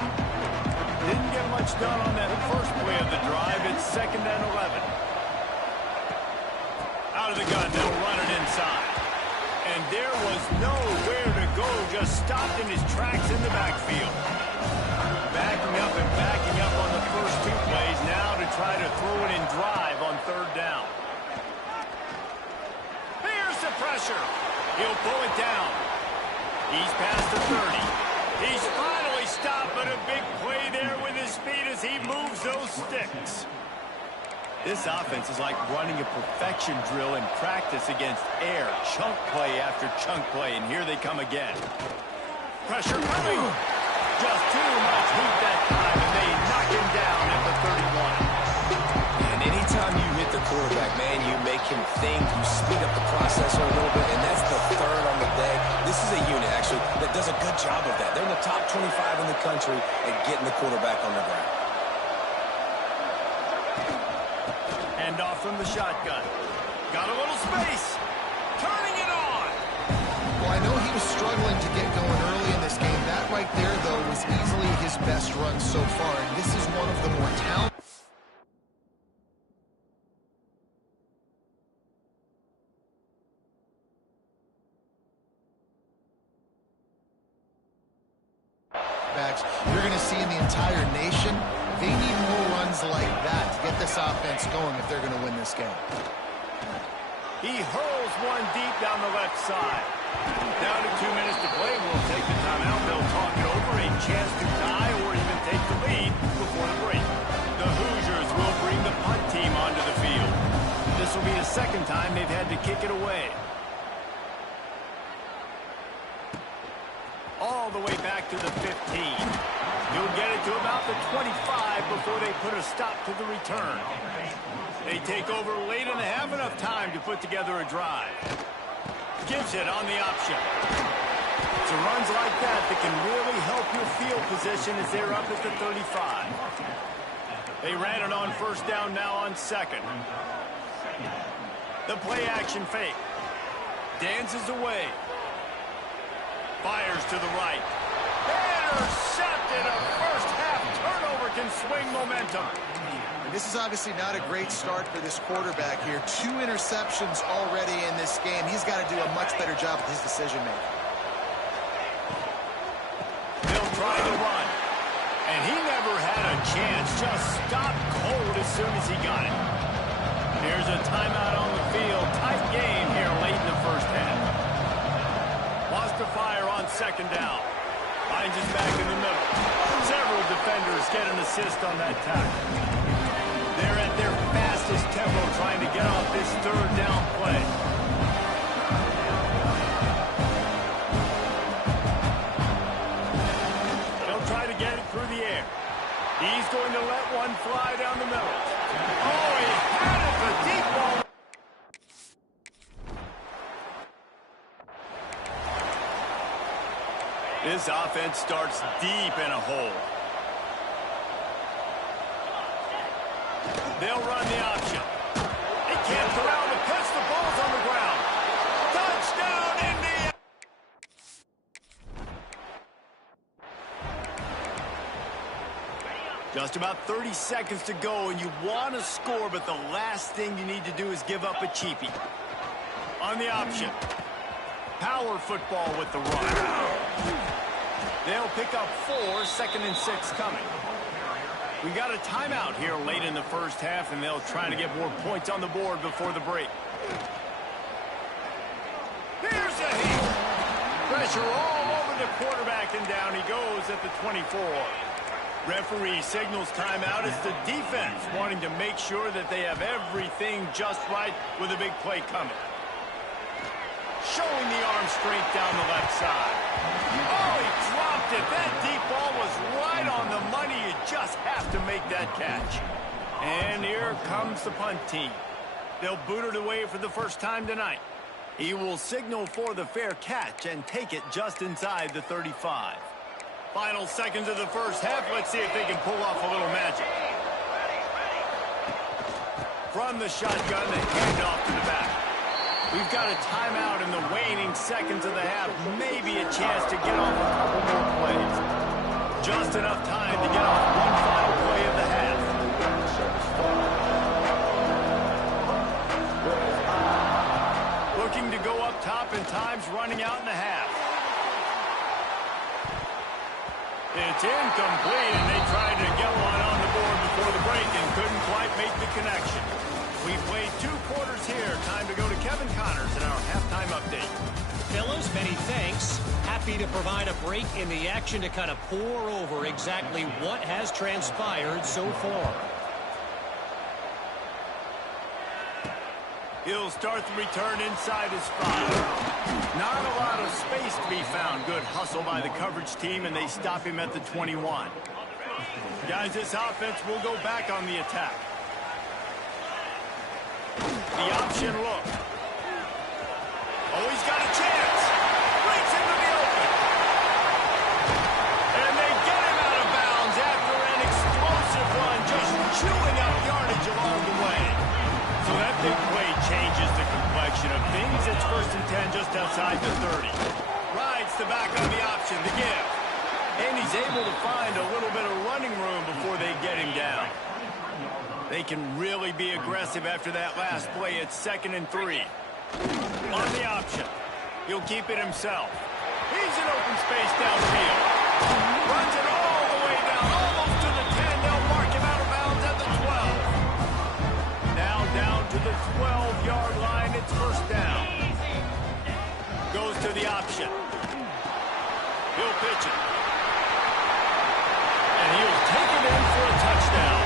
Didn't get much done on that first play of the drive. It's 2nd and 11. the gun. They'll run it inside. And there was nowhere to go. Just stopped in his tracks in the backfield. Backing up and backing up on the first two plays now to try to throw it in drive on third down. Here's the pressure. He'll pull it down. He's past the 30. He's finally stopped, but a big play there with his speed as he moves those sticks. This offense is like running a perfection drill in practice against air. Chunk play after chunk play, and here they come again. Pressure coming. Just too much heat that time, and they knock him down at the 31. And anytime you hit the quarterback, man, you make him think, you speed up the processor a little bit, and that's the third on the day. This is a unit, actually, that does a good job of that. They're in the top 25 in the country at getting the quarterback on the ground. Hand off from the shotgun. Got a little space. Turning it on. Well, I know he was struggling to get going early in this game. That right there, though, was easily his best run so far, and this is one of the more talented backs you're going to see in the entire nation. They need more runs like that to get this offense going if they're going to win this game. He hurls one deep down the left side. Down to 2 minutes to play. We'll take the timeout. They'll talk it over. A chance to tie or even take the lead before the break. The Hoosiers will bring the punt team onto the field. This will be the second time they've had to kick it away. All the way back to the 15. He'll get it to about the 25 before they put a stop to the return. They take over late in the half, enough time to put together a drive. Gives it on the option. It's a runs like that that can really help your field position as they're up at the 35. They ran it on first down, now on second. The play action fake. Dances away. Fires to the right. Intercepted. A first half turnover can swing momentum. And this is obviously not a great start for this quarterback here. 2 interceptions already in this game. He's got to do a much better job with his decision making. They'll try to run. And he never had a chance. Just stopped cold as soon as he got it. Here's a timeout on the field. Tight game here late in the first half. Lost to fire on second down. Finds his back in the middle. Several defenders get an assist on that tackle. They're at their fastest tempo trying to get off this third down play. They'll try to get it through the air. He's going to let one fly down the middle. Oh, he had it for deep ball. This offense starts deep in a hole. They'll run the option. They can't corral the pitch. The ball's on the ground. Touchdown, India! Just about 30 seconds to go, and you want to score, but the last thing you need to do is give up a cheapie. On the option. Power football with the run. They'll pick up 4, 2nd and 6 coming. We got a timeout here late in the first half, and they'll try to get more points on the board before the break. Here's a hit. Pressure all over the quarterback, and down he goes at the 24. Referee signals timeout. It's the defense wanting to make sure that they have everything just right with a big play coming. Showing the arm strength down the left side. Oh, he dropped it. That deep ball was right on the money. You just have to make that catch. And here comes the punt team. They'll boot it away for the first time tonight. He will signal for the fair catch and take it just inside the 35. Final seconds of the first half. Let's see if they can pull off a little magic. From the shotgun, the handoff to the back. We've got a timeout in the waning seconds of the half. Maybe a chance to get off a couple more plays. Just enough time to get off one final play of the half. top, and time's running out in the half. It's incomplete, and they tried to get one on the board before the break and couldn't quite make the connection. We played 2 quarters here. Time to go to Kevin Connors in our halftime update. Fellas, many thanks. Happy to provide a break in the action to kind of pour over exactly what has transpired so far. He'll start the return inside his 5. Not a lot of space to be found. Good hustle by the coverage team, and they stop him at the 21. Guys, this offense will go back on the attack. The option look. Oh, he's got a chance. Breaks into the open. And they get him out of bounds after an explosive run, just chewing up yardage along the way. So that big play changes the complexion of things. It's 1st and 10 just outside the 30. Rides the back on the option, the give. And he's able to find a little bit of running room before they get him down. They can really be aggressive after that last play. It's 2nd and 3. On the option. He'll keep it himself. He's in open space downfield. Runs it all the way down, almost to the 10. They'll mark him out of bounds at the 12. Now down to the 12-yard line. It's 1st down. Goes to the option. He'll pitch it. And he'll take it in for a touchdown.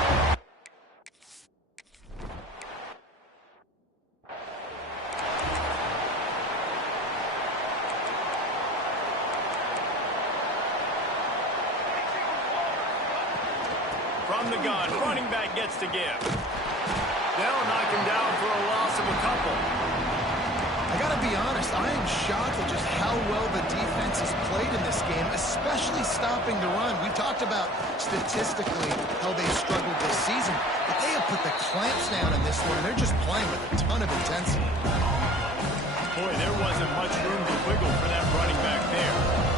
From the gun, running back gets to give. They'll knock him down for a loss of a couple. I got to be honest, I am shocked at just how well the defense has played in this game, especially stopping the run. We talked about statistically how they struggled this season, but they have put the clamps down in this one, and they're just playing with a ton of intensity. Boy, there wasn't much room to wiggle for that running back there.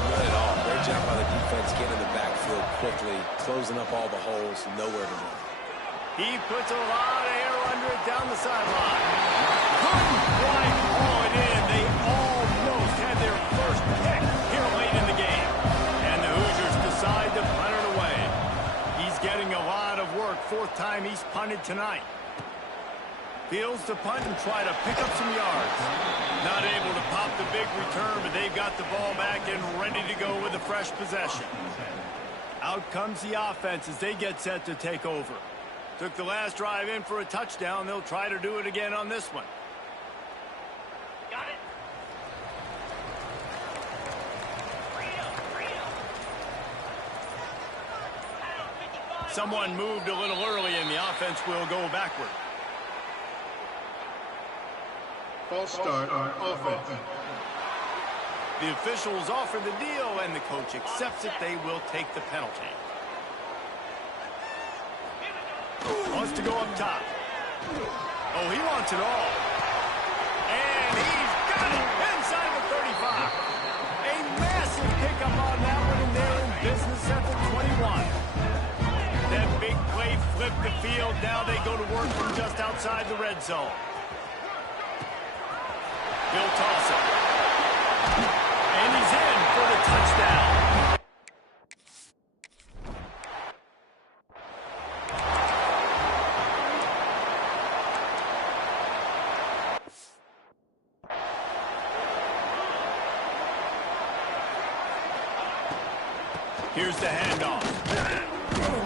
Not at all. Great job by the defense getting in the backfield quickly, closing up all the holes, nowhere to run. He puts a lot of air under it down the sideline. Couldn't quite haul it in. They almost had their first pick here late in the game. And the Hoosiers decide to punt it away. He's getting a lot of work. 4th time he's punted tonight. Fields to punt and try to pick up some yards. Not able to pop the big return, but they've got the ball back and ready to go with a fresh possession. Out comes the offense as they get set to take over. Took the last drive in for a touchdown. They'll try to do it again on this one. Got it. Someone moved a little early, and the offense will go backward. False start on offense. The officials offer the deal, and the coach accepts it. They will take the penalty. Wants to go up top. Oh, he wants it all. And he's got it inside the 35. A massive pickup on that one, and they're in business at the 21. That big play flipped the field. Now they go to work from just outside the red zone. He'll toss it. And he's in for the touchdown. Here's the handoff.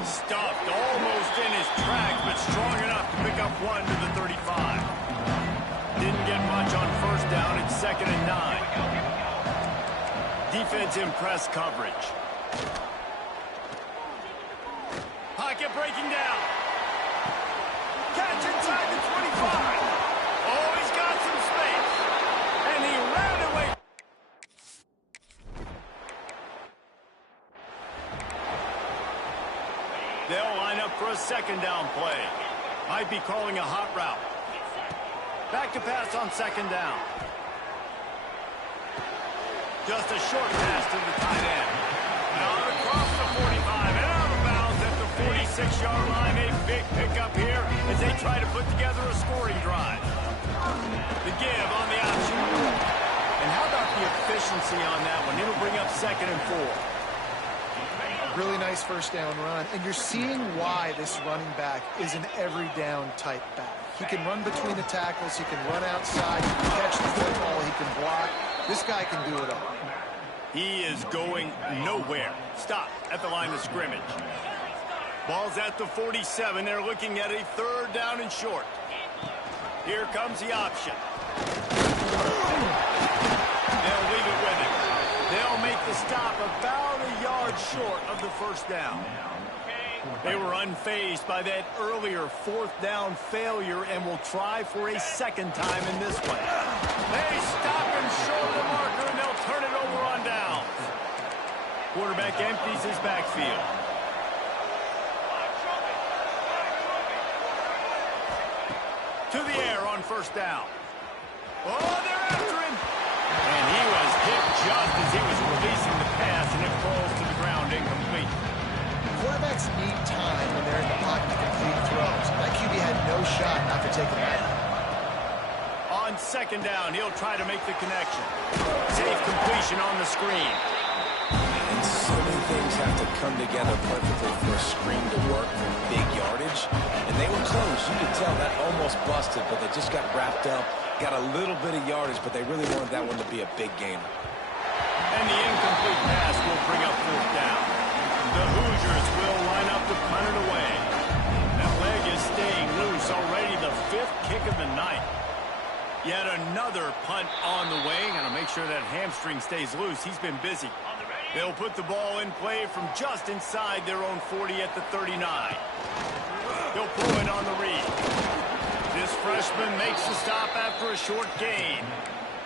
Stuffed almost in his tracks, but strong enough to pick up one to the 35. Didn't get much on 1st down. It's 2nd and 9. Defense in press coverage. Pocket breaking down. Catch inside the 25. Oh, he's got some space. And he ran away. They'll line up for a 2nd down play. Might be calling a hot route. Back to pass on 2nd down. Just a short pass to the tight end. Out across the 45 and out of bounds at the 46-yard line. A big pickup here as they try to put together a scoring drive. The give on the option. And how about the efficiency on that one? It'll bring up 2nd and 4. Really nice first down run, and you're seeing why this running back is an every down type back. He can run between the tackles, he can run outside, he can catch the football, he can block. This guy can do it all. He is going nowhere. Stop at the line of scrimmage. Ball's at the 47. They're looking at a 3rd down and short. Here comes the option. They'll leave it with him. They'll make the stop about a yard short of the 1st down. They were unfazed by that earlier 4th down failure and will try for a 2nd time in this one. They stop him short of the marker and they'll turn it over on down. Quarterback empties his backfield. To the air on 1st down. Oh, they're after him. And he was hit just as he was releasing the pass, and it falls to the ground incomplete. Quarterbacks need time when they're in the pocket to complete throws. That QB had no shot after taking that. On 2nd down, he'll try to make the connection. Safe completion on the screen. And so many things have to come together perfectly for a screen to work for big yardage. And they were close. You could tell that almost busted, but they just got wrapped up, got a little bit of yardage, but they really wanted that one to be a big gainer. And the incomplete pass will bring up 4th down. The Hoosiers will line up to punt it away. That leg is staying loose. Already the 5th kick of the night. Yet another punt on the way. Got to make sure that hamstring stays loose. He's been busy. They'll put the ball in play from just inside their own 40 at the 39. He'll pull it on the read. This freshman makes the stop after a short gain.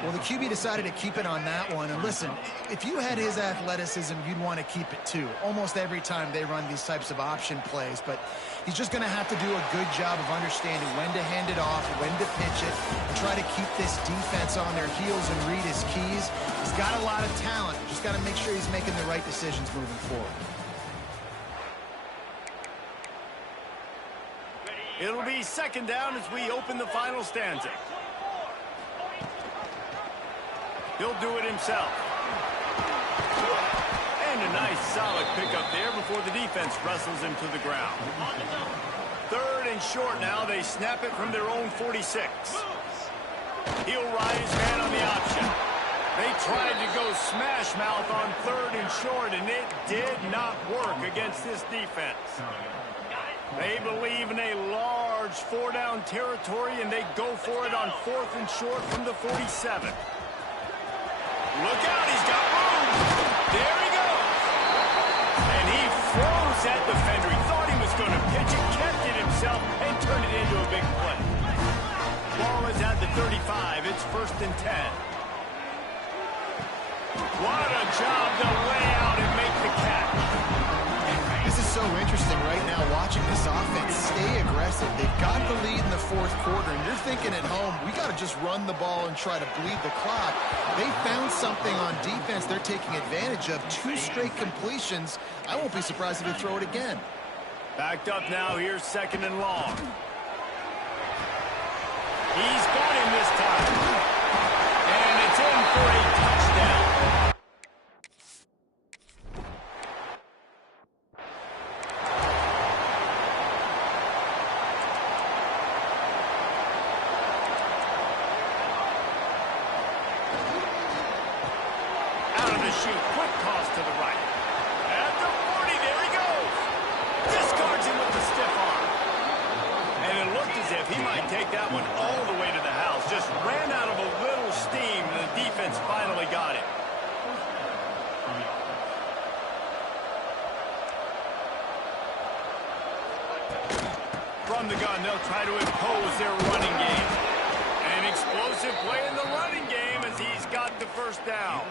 Well, the QB decided to keep it on that one. And listen, if you had his athleticism, you'd want to keep it too. Almost every time they run these types of option plays. But he's just going to have to do a good job of understanding when to hand it off, when to pitch it, and try to keep this defense on their heels and read his keys. He's got a lot of talent. Just got to make sure he's making the right decisions moving forward. It'll be 2nd down as we open the final stanza. He'll do it himself. And a nice solid pickup there before the defense wrestles him to the ground. 3rd and short now. They snap it from their own 46. He'll ride his man on the option. They tried to go smash mouth on 3rd and short, and it did not work against this defense. They believe in a large 4-down territory, and they go for it on 4th and short from the 47. Look out, he's got room. There he goes. And he froze that defender. He thought he was going to pitch it, kept it himself, and turned it into a big play. Ball is at the 35. It's 1st and 10. What a job to lay out and make the catch. This is so interesting right now, watching this offense stay aggressive. They've got the lead in the 4th quarter, and you're thinking at home, we got to just run the ball and try to bleed the clock. They found something on defense they're taking advantage of. 2 straight completions. I won't be surprised if they throw it again. Backed up now. Here's 2nd and long. He's got him this time. And it's in for a touchdown. Shoot, quick toss to the right. At the 40, there he goes. Discards him with the stiff arm. And it looked as if he might take that one all the way to the house. Just ran out of a little steam, and the defense finally got it. From the gun, they'll try to impose their running game. An explosive play in the running game as he's got the 1st down.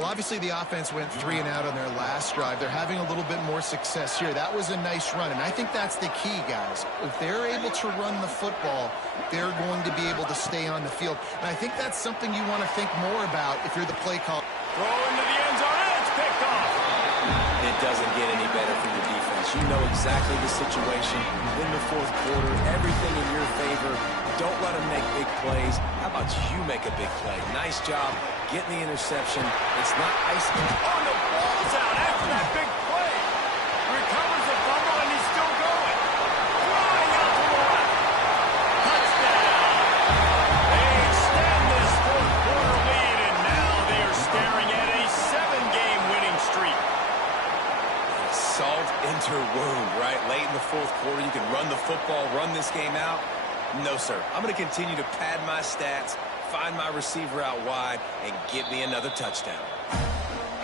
Well, obviously the offense went 3 and out on their last drive. They're having a little bit more success here. That was a nice run, and I think that's the key, guys. If they're able to run the football, they're going to be able to stay on the field. And I think that's something you want to think more about if you're the play call. Throw into the end zone, and it's picked off. It doesn't get any better for your defense. You know exactly the situation in the 4th quarter. Everything in your favor. Don't let them make big plays. How about you make a big play? Nice job getting the interception. It's not ice. Oh, the ball's out after that big play. Recovers the fumble, and he's still going. Flying out to the left. Touchdown. They extend this fourth quarter lead, and now they are staring at a 7-game winning streak. Salt into wound, right? Late in the fourth quarter, you can run the football, run this game out. No, sir. I'm going to continue to pad my stats, find my receiver out wide, and get me another touchdown.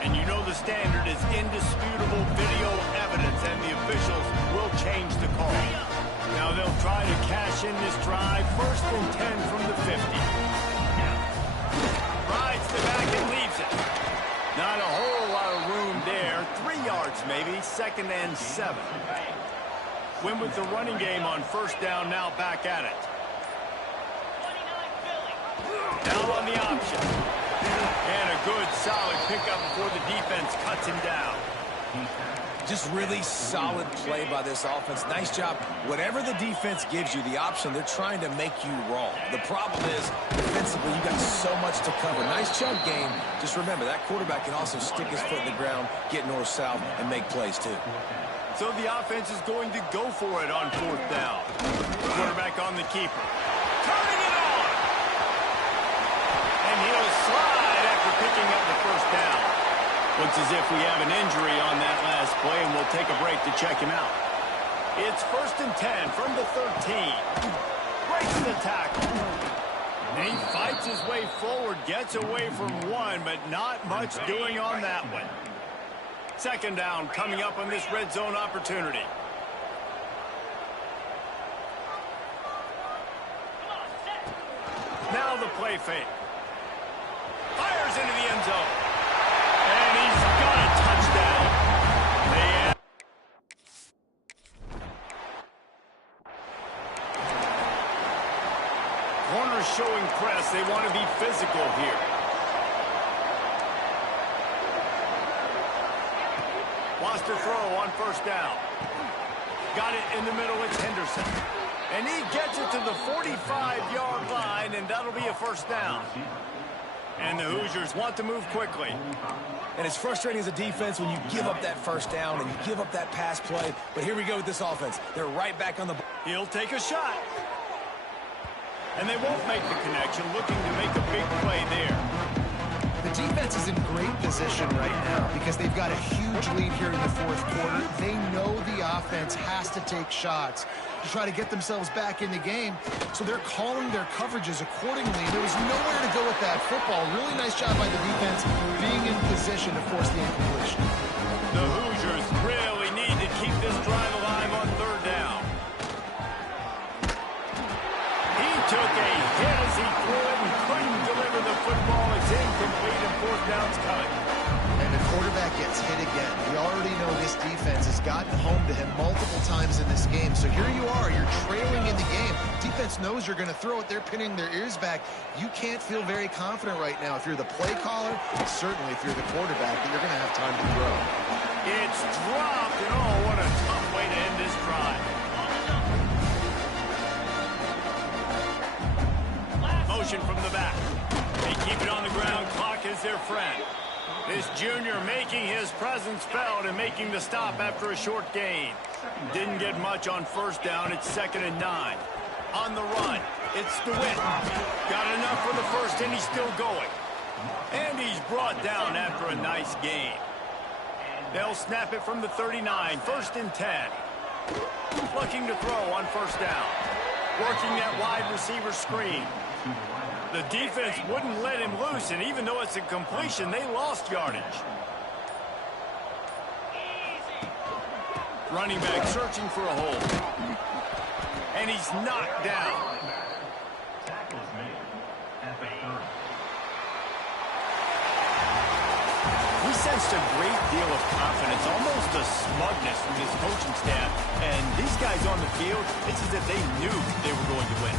And you know the standard is indisputable video evidence, and the officials will change the call. Now they'll try to cash in this drive, 1st and 10 from the 50. Rides the back and leaves it. Not a whole lot of room there. 3 yards maybe, 2nd and 7. Win with the running game on 1st down, now back at it. Now on the option. And a good, solid pickup before the defense cuts him down. Just really solid play by this offense. Nice job. Whatever the defense gives you, the option, they're trying to make you wrong. The problem is, defensively, you got so much to cover. Nice chunk game. Just remember, that quarterback can also stick his foot in the ground, get north-south, and make plays, too. So the offense is going to go for it on 4th down. Quarterback on the keeper. Turning it on! And he'll slide after picking up the 1st down. Looks as if we have an injury on that last play, and we'll take a break to check him out. It's 1st and 10 from the 13. Breaks the tackle. And he fights his way forward, gets away from one, but not much doing on that one. 2nd down coming up on this red zone opportunity. Now the play fake. Fires into the end zone. And he's got a touchdown. Corners showing press. They want to be physical here. Wants to throw on 1st down. Got it in the middle. It's Henderson. And he gets it to the 45-yard line, and that'll be a 1st down. And the Hoosiers want to move quickly. And it's frustrating as a defense when you give up that 1st down and you give up that pass play. But here we go with this offense. They're right back on the... He'll take a shot. And they won't make the connection, looking to make a big play there. The defense is in great position right now because they've got a huge lead here in the 4th quarter. They know the offense has to take shots to try to get themselves back in the game, so they're calling their coverages accordingly. There was nowhere to go with that football. Really nice job by the defense being in position to force the incompletion. The Hoosiers really need to keep this drive alive on 3rd down. He took a hit as he threw it and couldn't deliver the football. It's incomplete and 4th down's coming. And the quarterback gets hit again. We already know this defense has gotten home to him multiple times in this game. So here you are, you're trailing in the game. Defense knows you're going to throw it. They're pinning their ears back. You can't feel very confident right now if you're the play caller, and certainly if you're the quarterback, that you're going to have time to throw. It's dropped, and oh, what a tough way to end this drive. Motion from the back. They keep it on the ground. Clock is their friend. This junior making his presence felt and making the stop after a short gain. Didn't get much on 1st down. It's 2nd and 9. On the run, it's DeWitt. Got enough for the 1st, and he's still going. And he's brought down after a nice gain. They'll snap it from the 39. 1st and 10. Looking to throw on 1st down. Working that wide receiver screen. The defense wouldn't let him loose, and even though it's a completion, they lost yardage. Running back searching for a hole. And he's knocked down. We sensed a great deal of confidence, almost a smugness from this coaching staff. And these guys on the field, it's as if they knew they were going to win.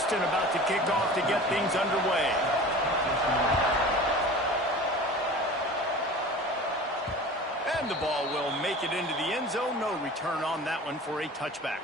Houston about to kick off to get things underway. And the ball will make it into the end zone. No return on that one for a touchback.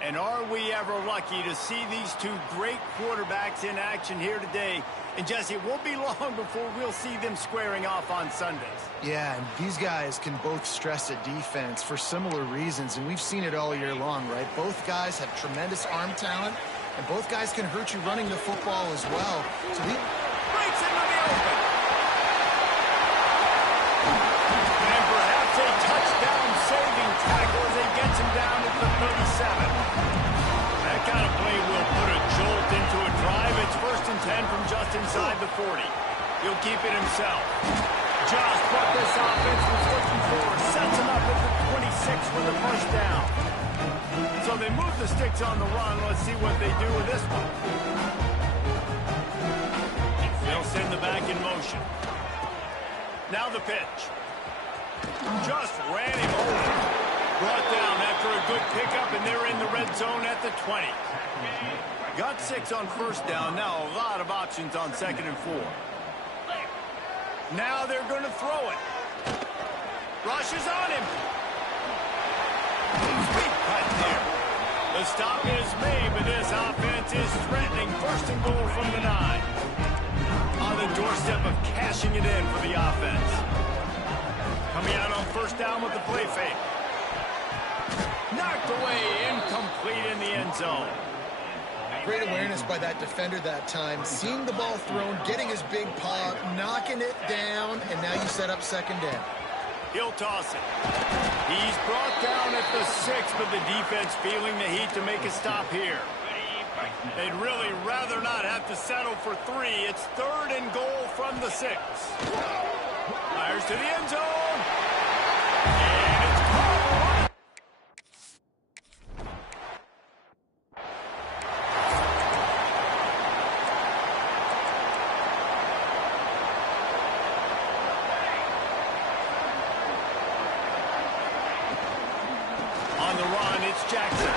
And are we ever lucky to see these two great quarterbacks in action here today? And Jesse, it won't be long before we'll see them squaring off on Sundays. Yeah, and these guys can both stress a defense for similar reasons, and we've seen it all year long, right? Both guys have tremendous arm talent, and both guys can hurt you running the football as well. So he breaks into the open. And perhaps a touchdown-saving tackle as he gets him down at the 37. That kind of play will put a jolt into a drive. It's 1st and 10 from just inside the 40. He'll keep it himself. Just what this offense was looking for. Sets him up at the 26 with the first down. So they move the sticks on the run. Let's see what they do with this one. They'll send the back in motion. Now the pitch. Just ran him over. Brought down after a good pickup, and they're in the red zone at the 20. Got 6 on first down. Now a lot of options on 2nd and 4. Now they're going to throw it. Rushes on him. Sweet cut there. The stop is made, but this offense is threatening. 1st and goal from the 9. On the doorstep of cashing it in for the offense. Coming out on 1st down with the play fake. Knocked away, incomplete in the end zone. Great awareness by that defender that time. Seeing the ball thrown, getting his big paw, knocking it down, and now you set up 2nd down. He'll toss it. He's brought down at the 6, but the defense feeling the heat to make a stop here. They'd really rather not have to settle for 3. It's 3rd and goal from the 6. Fires to the end zone. And it's caught. On the run, it's Jackson.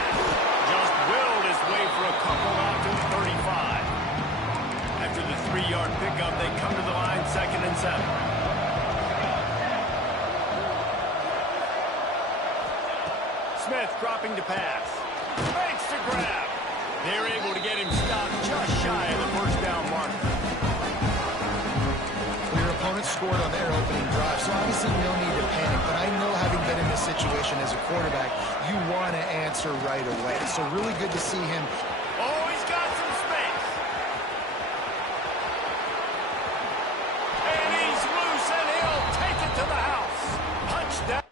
Just willed his way for a couple out to the 35. After the 3-yard pickup, they come to the line 2nd and 7. Smith dropping to pass. Makes the grab. They're able to get him stopped just shy of the 1st down marker. Well, your opponent scored on their opening drive, so obviously no need to panic. But I know, having been in this situation as a quarterback, you want to answer right away. So really good to see him. Oh, he's got some space. And he's loose, and he'll take it to the house. Touchdown.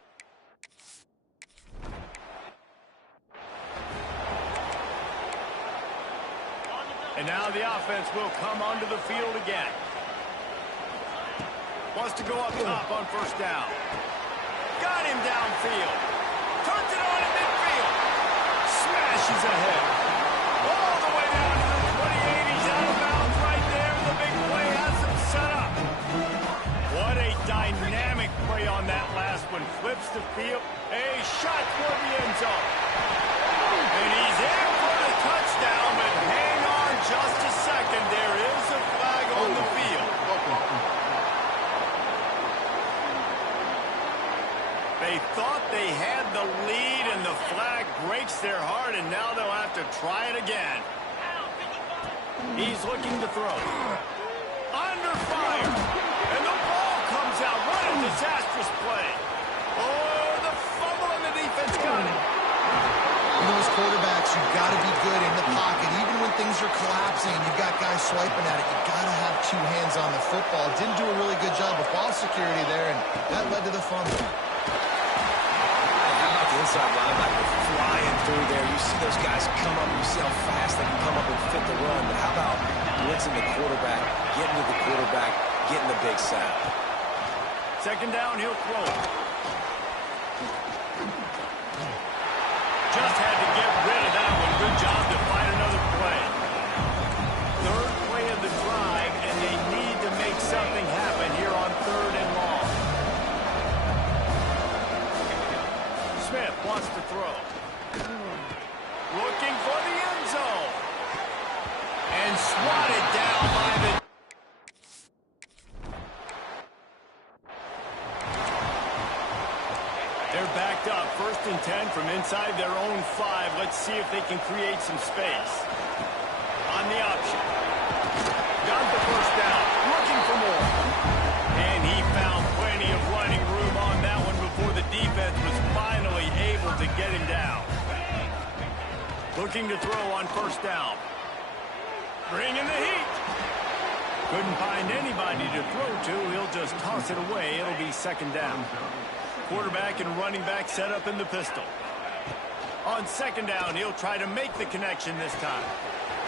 And now the offense will come onto the field again. Wants to go up top on 1st down. Got him downfield. Turns it on in midfield. Smashes ahead. All the way down to the 28. He's out of bounds right there. The big play has him set up. What a dynamic play on that last one. Flips the field. A shot for the end zone. And he's in for the touchdown, but hang on just a second. There is a flag on the field. They thought they had the lead, and the flag breaks their heart, and now they'll have to try it again. He's looking to throw. Under fire. And the ball comes out. What a disastrous play. Oh, the fumble, and the defense got it. You know, as quarterbacks, you've got to be good in the pocket. Even when things are collapsing and you've got guys swiping at it, you've got to have 2 hands on the football. Didn't do a really good job of ball security there, and that led to the fumble. Inside linebacker flying through there. You see those guys come up, you see how fast they can come up and fit the run. But how about blitzing the quarterback, getting to the quarterback, getting the big sack? 2nd down, he'll throw it. Just had to get rid of that one. Good job to find another play. 3rd play of the drive, and they need to make something happen here on 3rd and long. Smith wants to throw. Looking for the end zone. inside their own 5. Let's see if they can create some space. On the option. Got the first down. Looking for more. And he found plenty of running room on that one before the defense was finally able to get him down. Looking to throw on first down. Bringing the heat. Couldn't find anybody to throw to. He'll just toss it away. It'll be second down. Quarterback and running back set up in the pistol. On second down, he'll try to make the connection this time.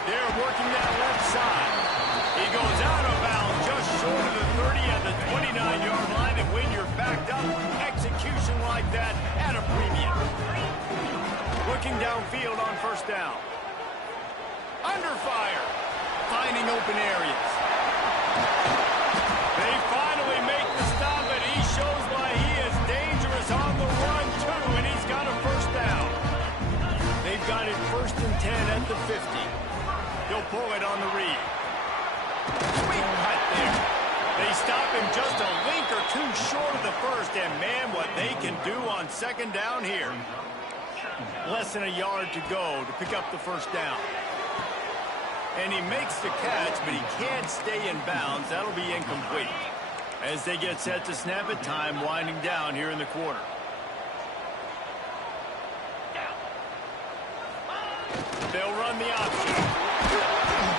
They're working that left side. He goes out of bounds just short of the 30 at the 29-yard line. And when you're backed up, execution like that at a premium. Looking downfield on first down. Under fire. Finding open areas. They finally make the stop, and he shows why he is dangerous on the run, too, and he's got a first down. They've got it 1st and 10 at the 50. He'll pull it on the read. Sweet cut there. They stop him just a link or two short of the first, and man, what they can do on second down here. Less than a yard to go to pick up the first down. And he makes the catch, but he can't stay in bounds. That'll be incomplete. As they get set to snap it, time winding down here in the quarter. They'll run the option.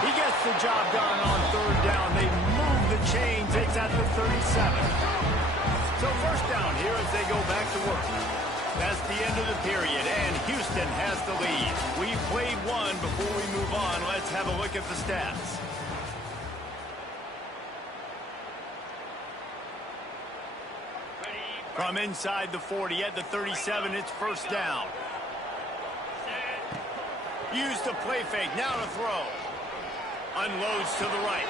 He gets the job done on third down. They move the chains. It's at the 37. So first down here as they go back to work. That's the end of the period, and Houston has the lead. We've played one. Before we move on, let's have a look at the stats. From inside the 40 at the 37, it's first down. Use the play fake, now to throw. Unloads to the right.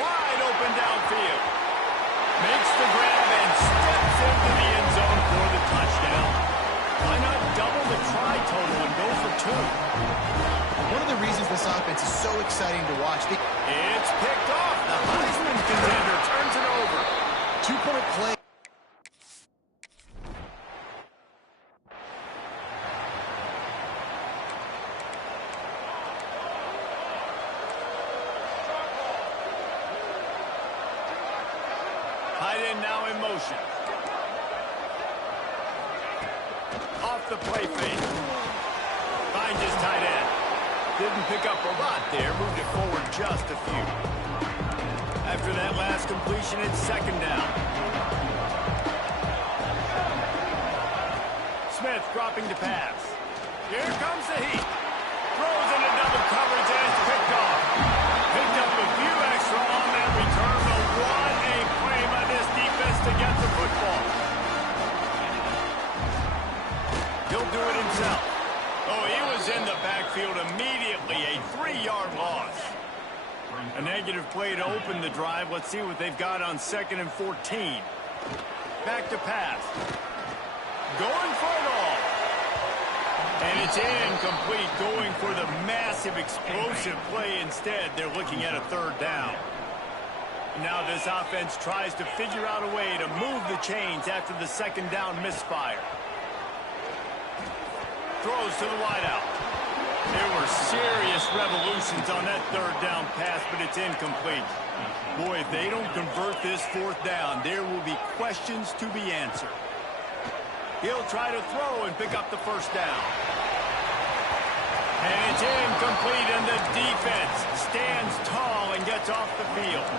Wide open downfield. Makes the grab and steps into the end zone for the touchdown. Why not double the try total and go for 2? One of the reasons this offense is so exciting to watch. It's picked off. The Heisman contender turns it over. 2-point play. Tight end now in motion. Off the play fake. Finds his tight end. Didn't pick up a lot there. Moved it forward just a few. After that last completion, it's second down. Smith dropping to pass. Here comes the heat. Throws into double coverage and it's picked off. Picked up a few extra on that return, but what a play by this defense to get the football. He'll do it himself. Oh, he was in the backfield immediately. A 3-yard loss. A negative play to open the drive. Let's see what they've got on 2nd and 14. Back to pass. Going for it all. And it's incomplete. Going for the massive explosive play instead. They're looking at a third down. Now this offense tries to figure out a way to move the chains after the second down misfire. Throws to the wideout. There were serious revolutions on that third down pass, but it's incomplete. Boy, if they don't convert this fourth down, there will be questions to be answered. He'll try to throw and pick up the first down. And it's incomplete, and the defense stands tall and gets off the field.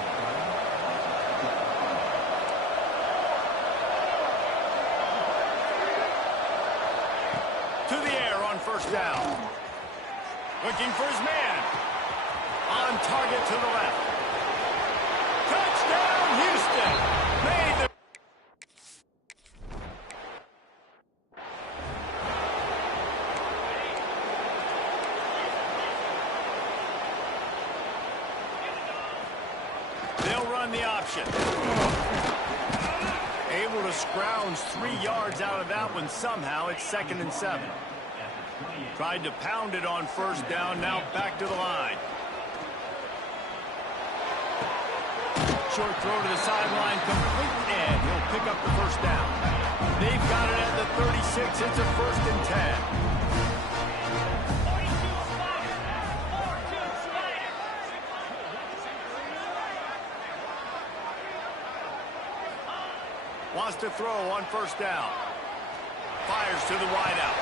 To the air on first down. Looking for his man. On target to the left. Touchdown, Houston. Made the... They'll run the option. Able to scrounge 3 yards out of that one somehow. It's 2nd and 7. Tried to pound it on first down. Now back to the line. Short throw to the sideline complete, and he'll pick up the first down. They've got it at the 36. It's a 1st and 10. Wants to throw on 1st down. Fires to the wideout.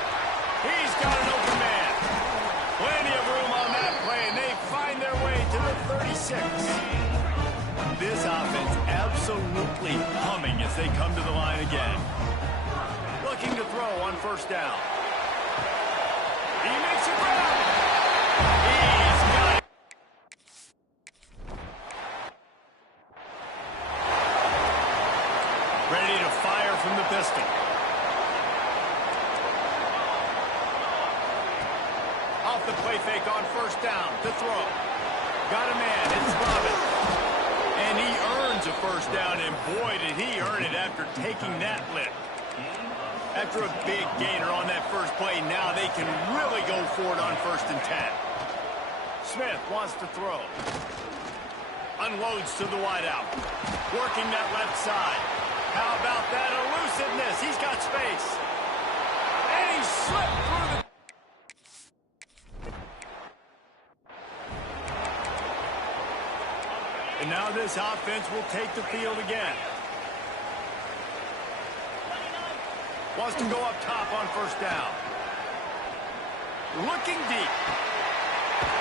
He's got an open man. Plenty of room on that play, and they find their way to the 36. This offense absolutely humming as they come to the line again. Looking to throw on 1st down. He makes it grab. He's got it. Ready to fire from the pistol. Off the play fake on 1st down to throw. Got a man. It's Robbins. And he earns a 1st down, and boy, did he earn it after taking that lift. After a big gainer on that first play, now they can really go for it on 1st and 10. Smith wants to throw. Unloads to the wideout. Working that left side. How about that elusiveness? He's got space. And he slipped through the... And now this offense will take the field again. Wants to go up top on 1st down. Looking deep.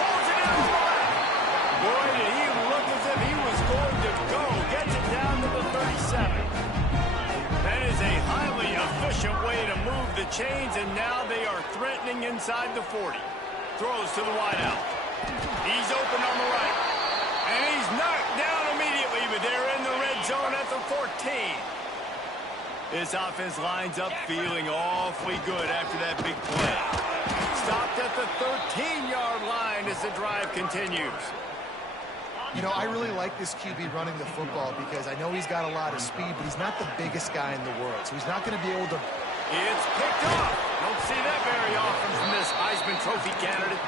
Pulls it out to the left. Boy, did he look as if he was going to go. Gets it down to the 37. That is a highly efficient way to move the chains, and now they are threatening inside the 40. Throws to the wideout. He's open on the right. And he's knocked down immediately, but they're in the red zone at the 14. This offense lines up feeling awfully good after that big play. Stopped at the 13-yard line as the drive continues. You know, I really like this QB running the football because I know he's got a lot of speed, but he's not the biggest guy in the world, so he's not going to be able to... It's picked off. Don't see that very often from this Heisman Trophy candidate.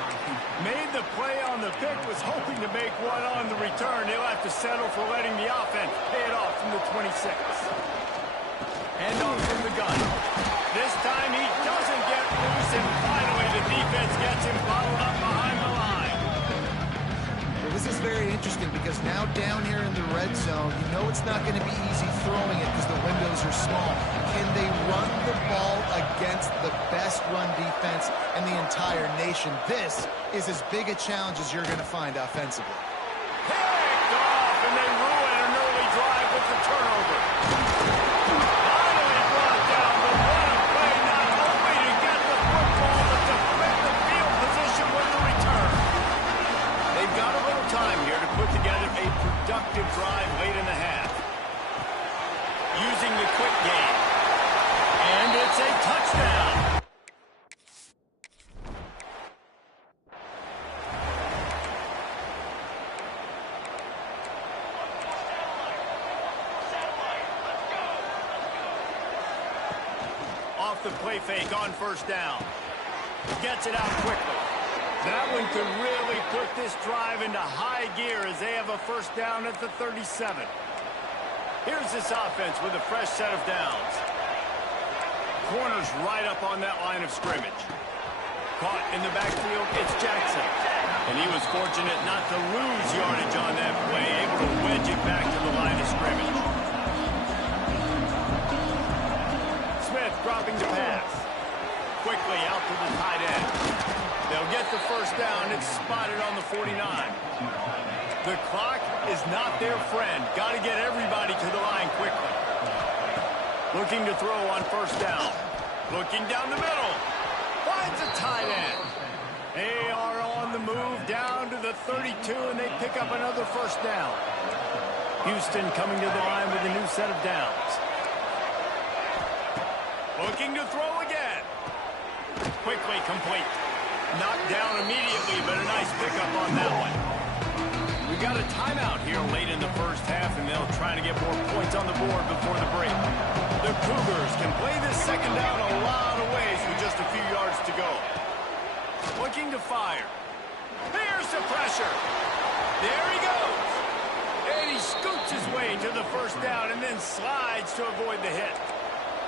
Made the play on the pick, was hoping to make one on the return. He'll have to settle for letting the offense pay it off from the 26. Hand off from the gun. This time he doesn't get loose, and finally the defense gets him bottled up behind the line. Well, this is very interesting because now down here in the red zone, you know it's not going to be easy throwing it because the windows are small. Can they run the ball against the best run defense in the entire nation? This is as big a challenge as you're going to find offensively. Picked off, and they ruin an early drive with the turnover. Finally brought down, but what a play, not only to get the football, but to flip the field position with the return. They've got a little time here to put together a productive drive late in the half. Using the quick game. And it's a touchdown. Off the play fake on 1st down. Gets it out quickly. That one could really put this drive into high gear as they have a 1st down at the 37. Here's this offense with a fresh set of downs. Corners right up on that line of scrimmage. Caught in the backfield, it's Jackson. And he was fortunate not to lose yardage on that play, able to wedge it back to the line of scrimmage. Smith dropping the pass. Quickly out to the tight end. They'll get the 1st down. It's spotted on the 49. The clock is not their friend. Got to get everybody to the line quickly. Looking to throw on 1st down. Looking down the middle. Finds a tight end. They are on the move down to the 32, and they pick up another 1st down. Houston coming to the line with a new set of downs. Looking to throw again. Quickly complete. Knocked down immediately, but a nice pickup on that one. We got a timeout here late in the 1st half, and they'll try to get more points on the board before the break. The Cougars can play this 2nd down a lot of ways with just a few yards to go. Looking to fire. Here's the pressure. There he goes. And he scoots his way to the 1st down and then slides to avoid the hit.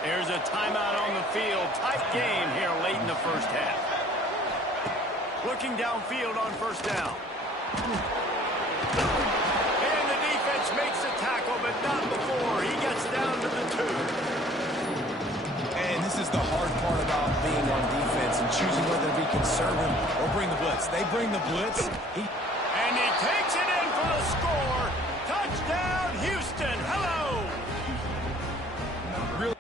There's a timeout on the field. Tight game here late in the first half. Looking downfield on first down. And the defense makes the tackle, but not before he gets down to the 2. And this is the hard part about being on defense and choosing whether to be conservative or bring the blitz. They bring the blitz. And he takes it in for the score. Touchdown, Houston. Hello. Really.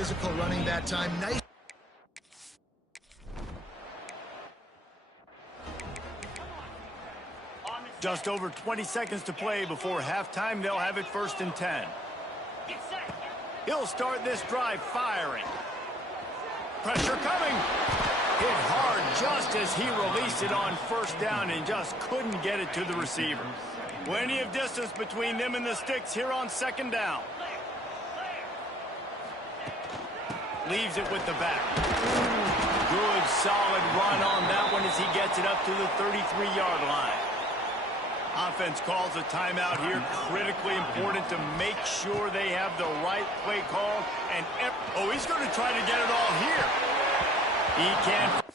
Physical running that time. Nice. Just over 20 seconds to play before halftime. They'll have it 1st and 10. He'll start this drive firing. Pressure coming. Hit hard just as he released it on 1st down and just couldn't get it to the receiver. Plenty of distance between them and the sticks here on 2nd down. Leaves it with the back. Good, solid run on that one as he gets it up to the 33-yard line. Offense calls a timeout here. Critically important to make sure they have the right play call. And he's going to try to get it all here. He can't.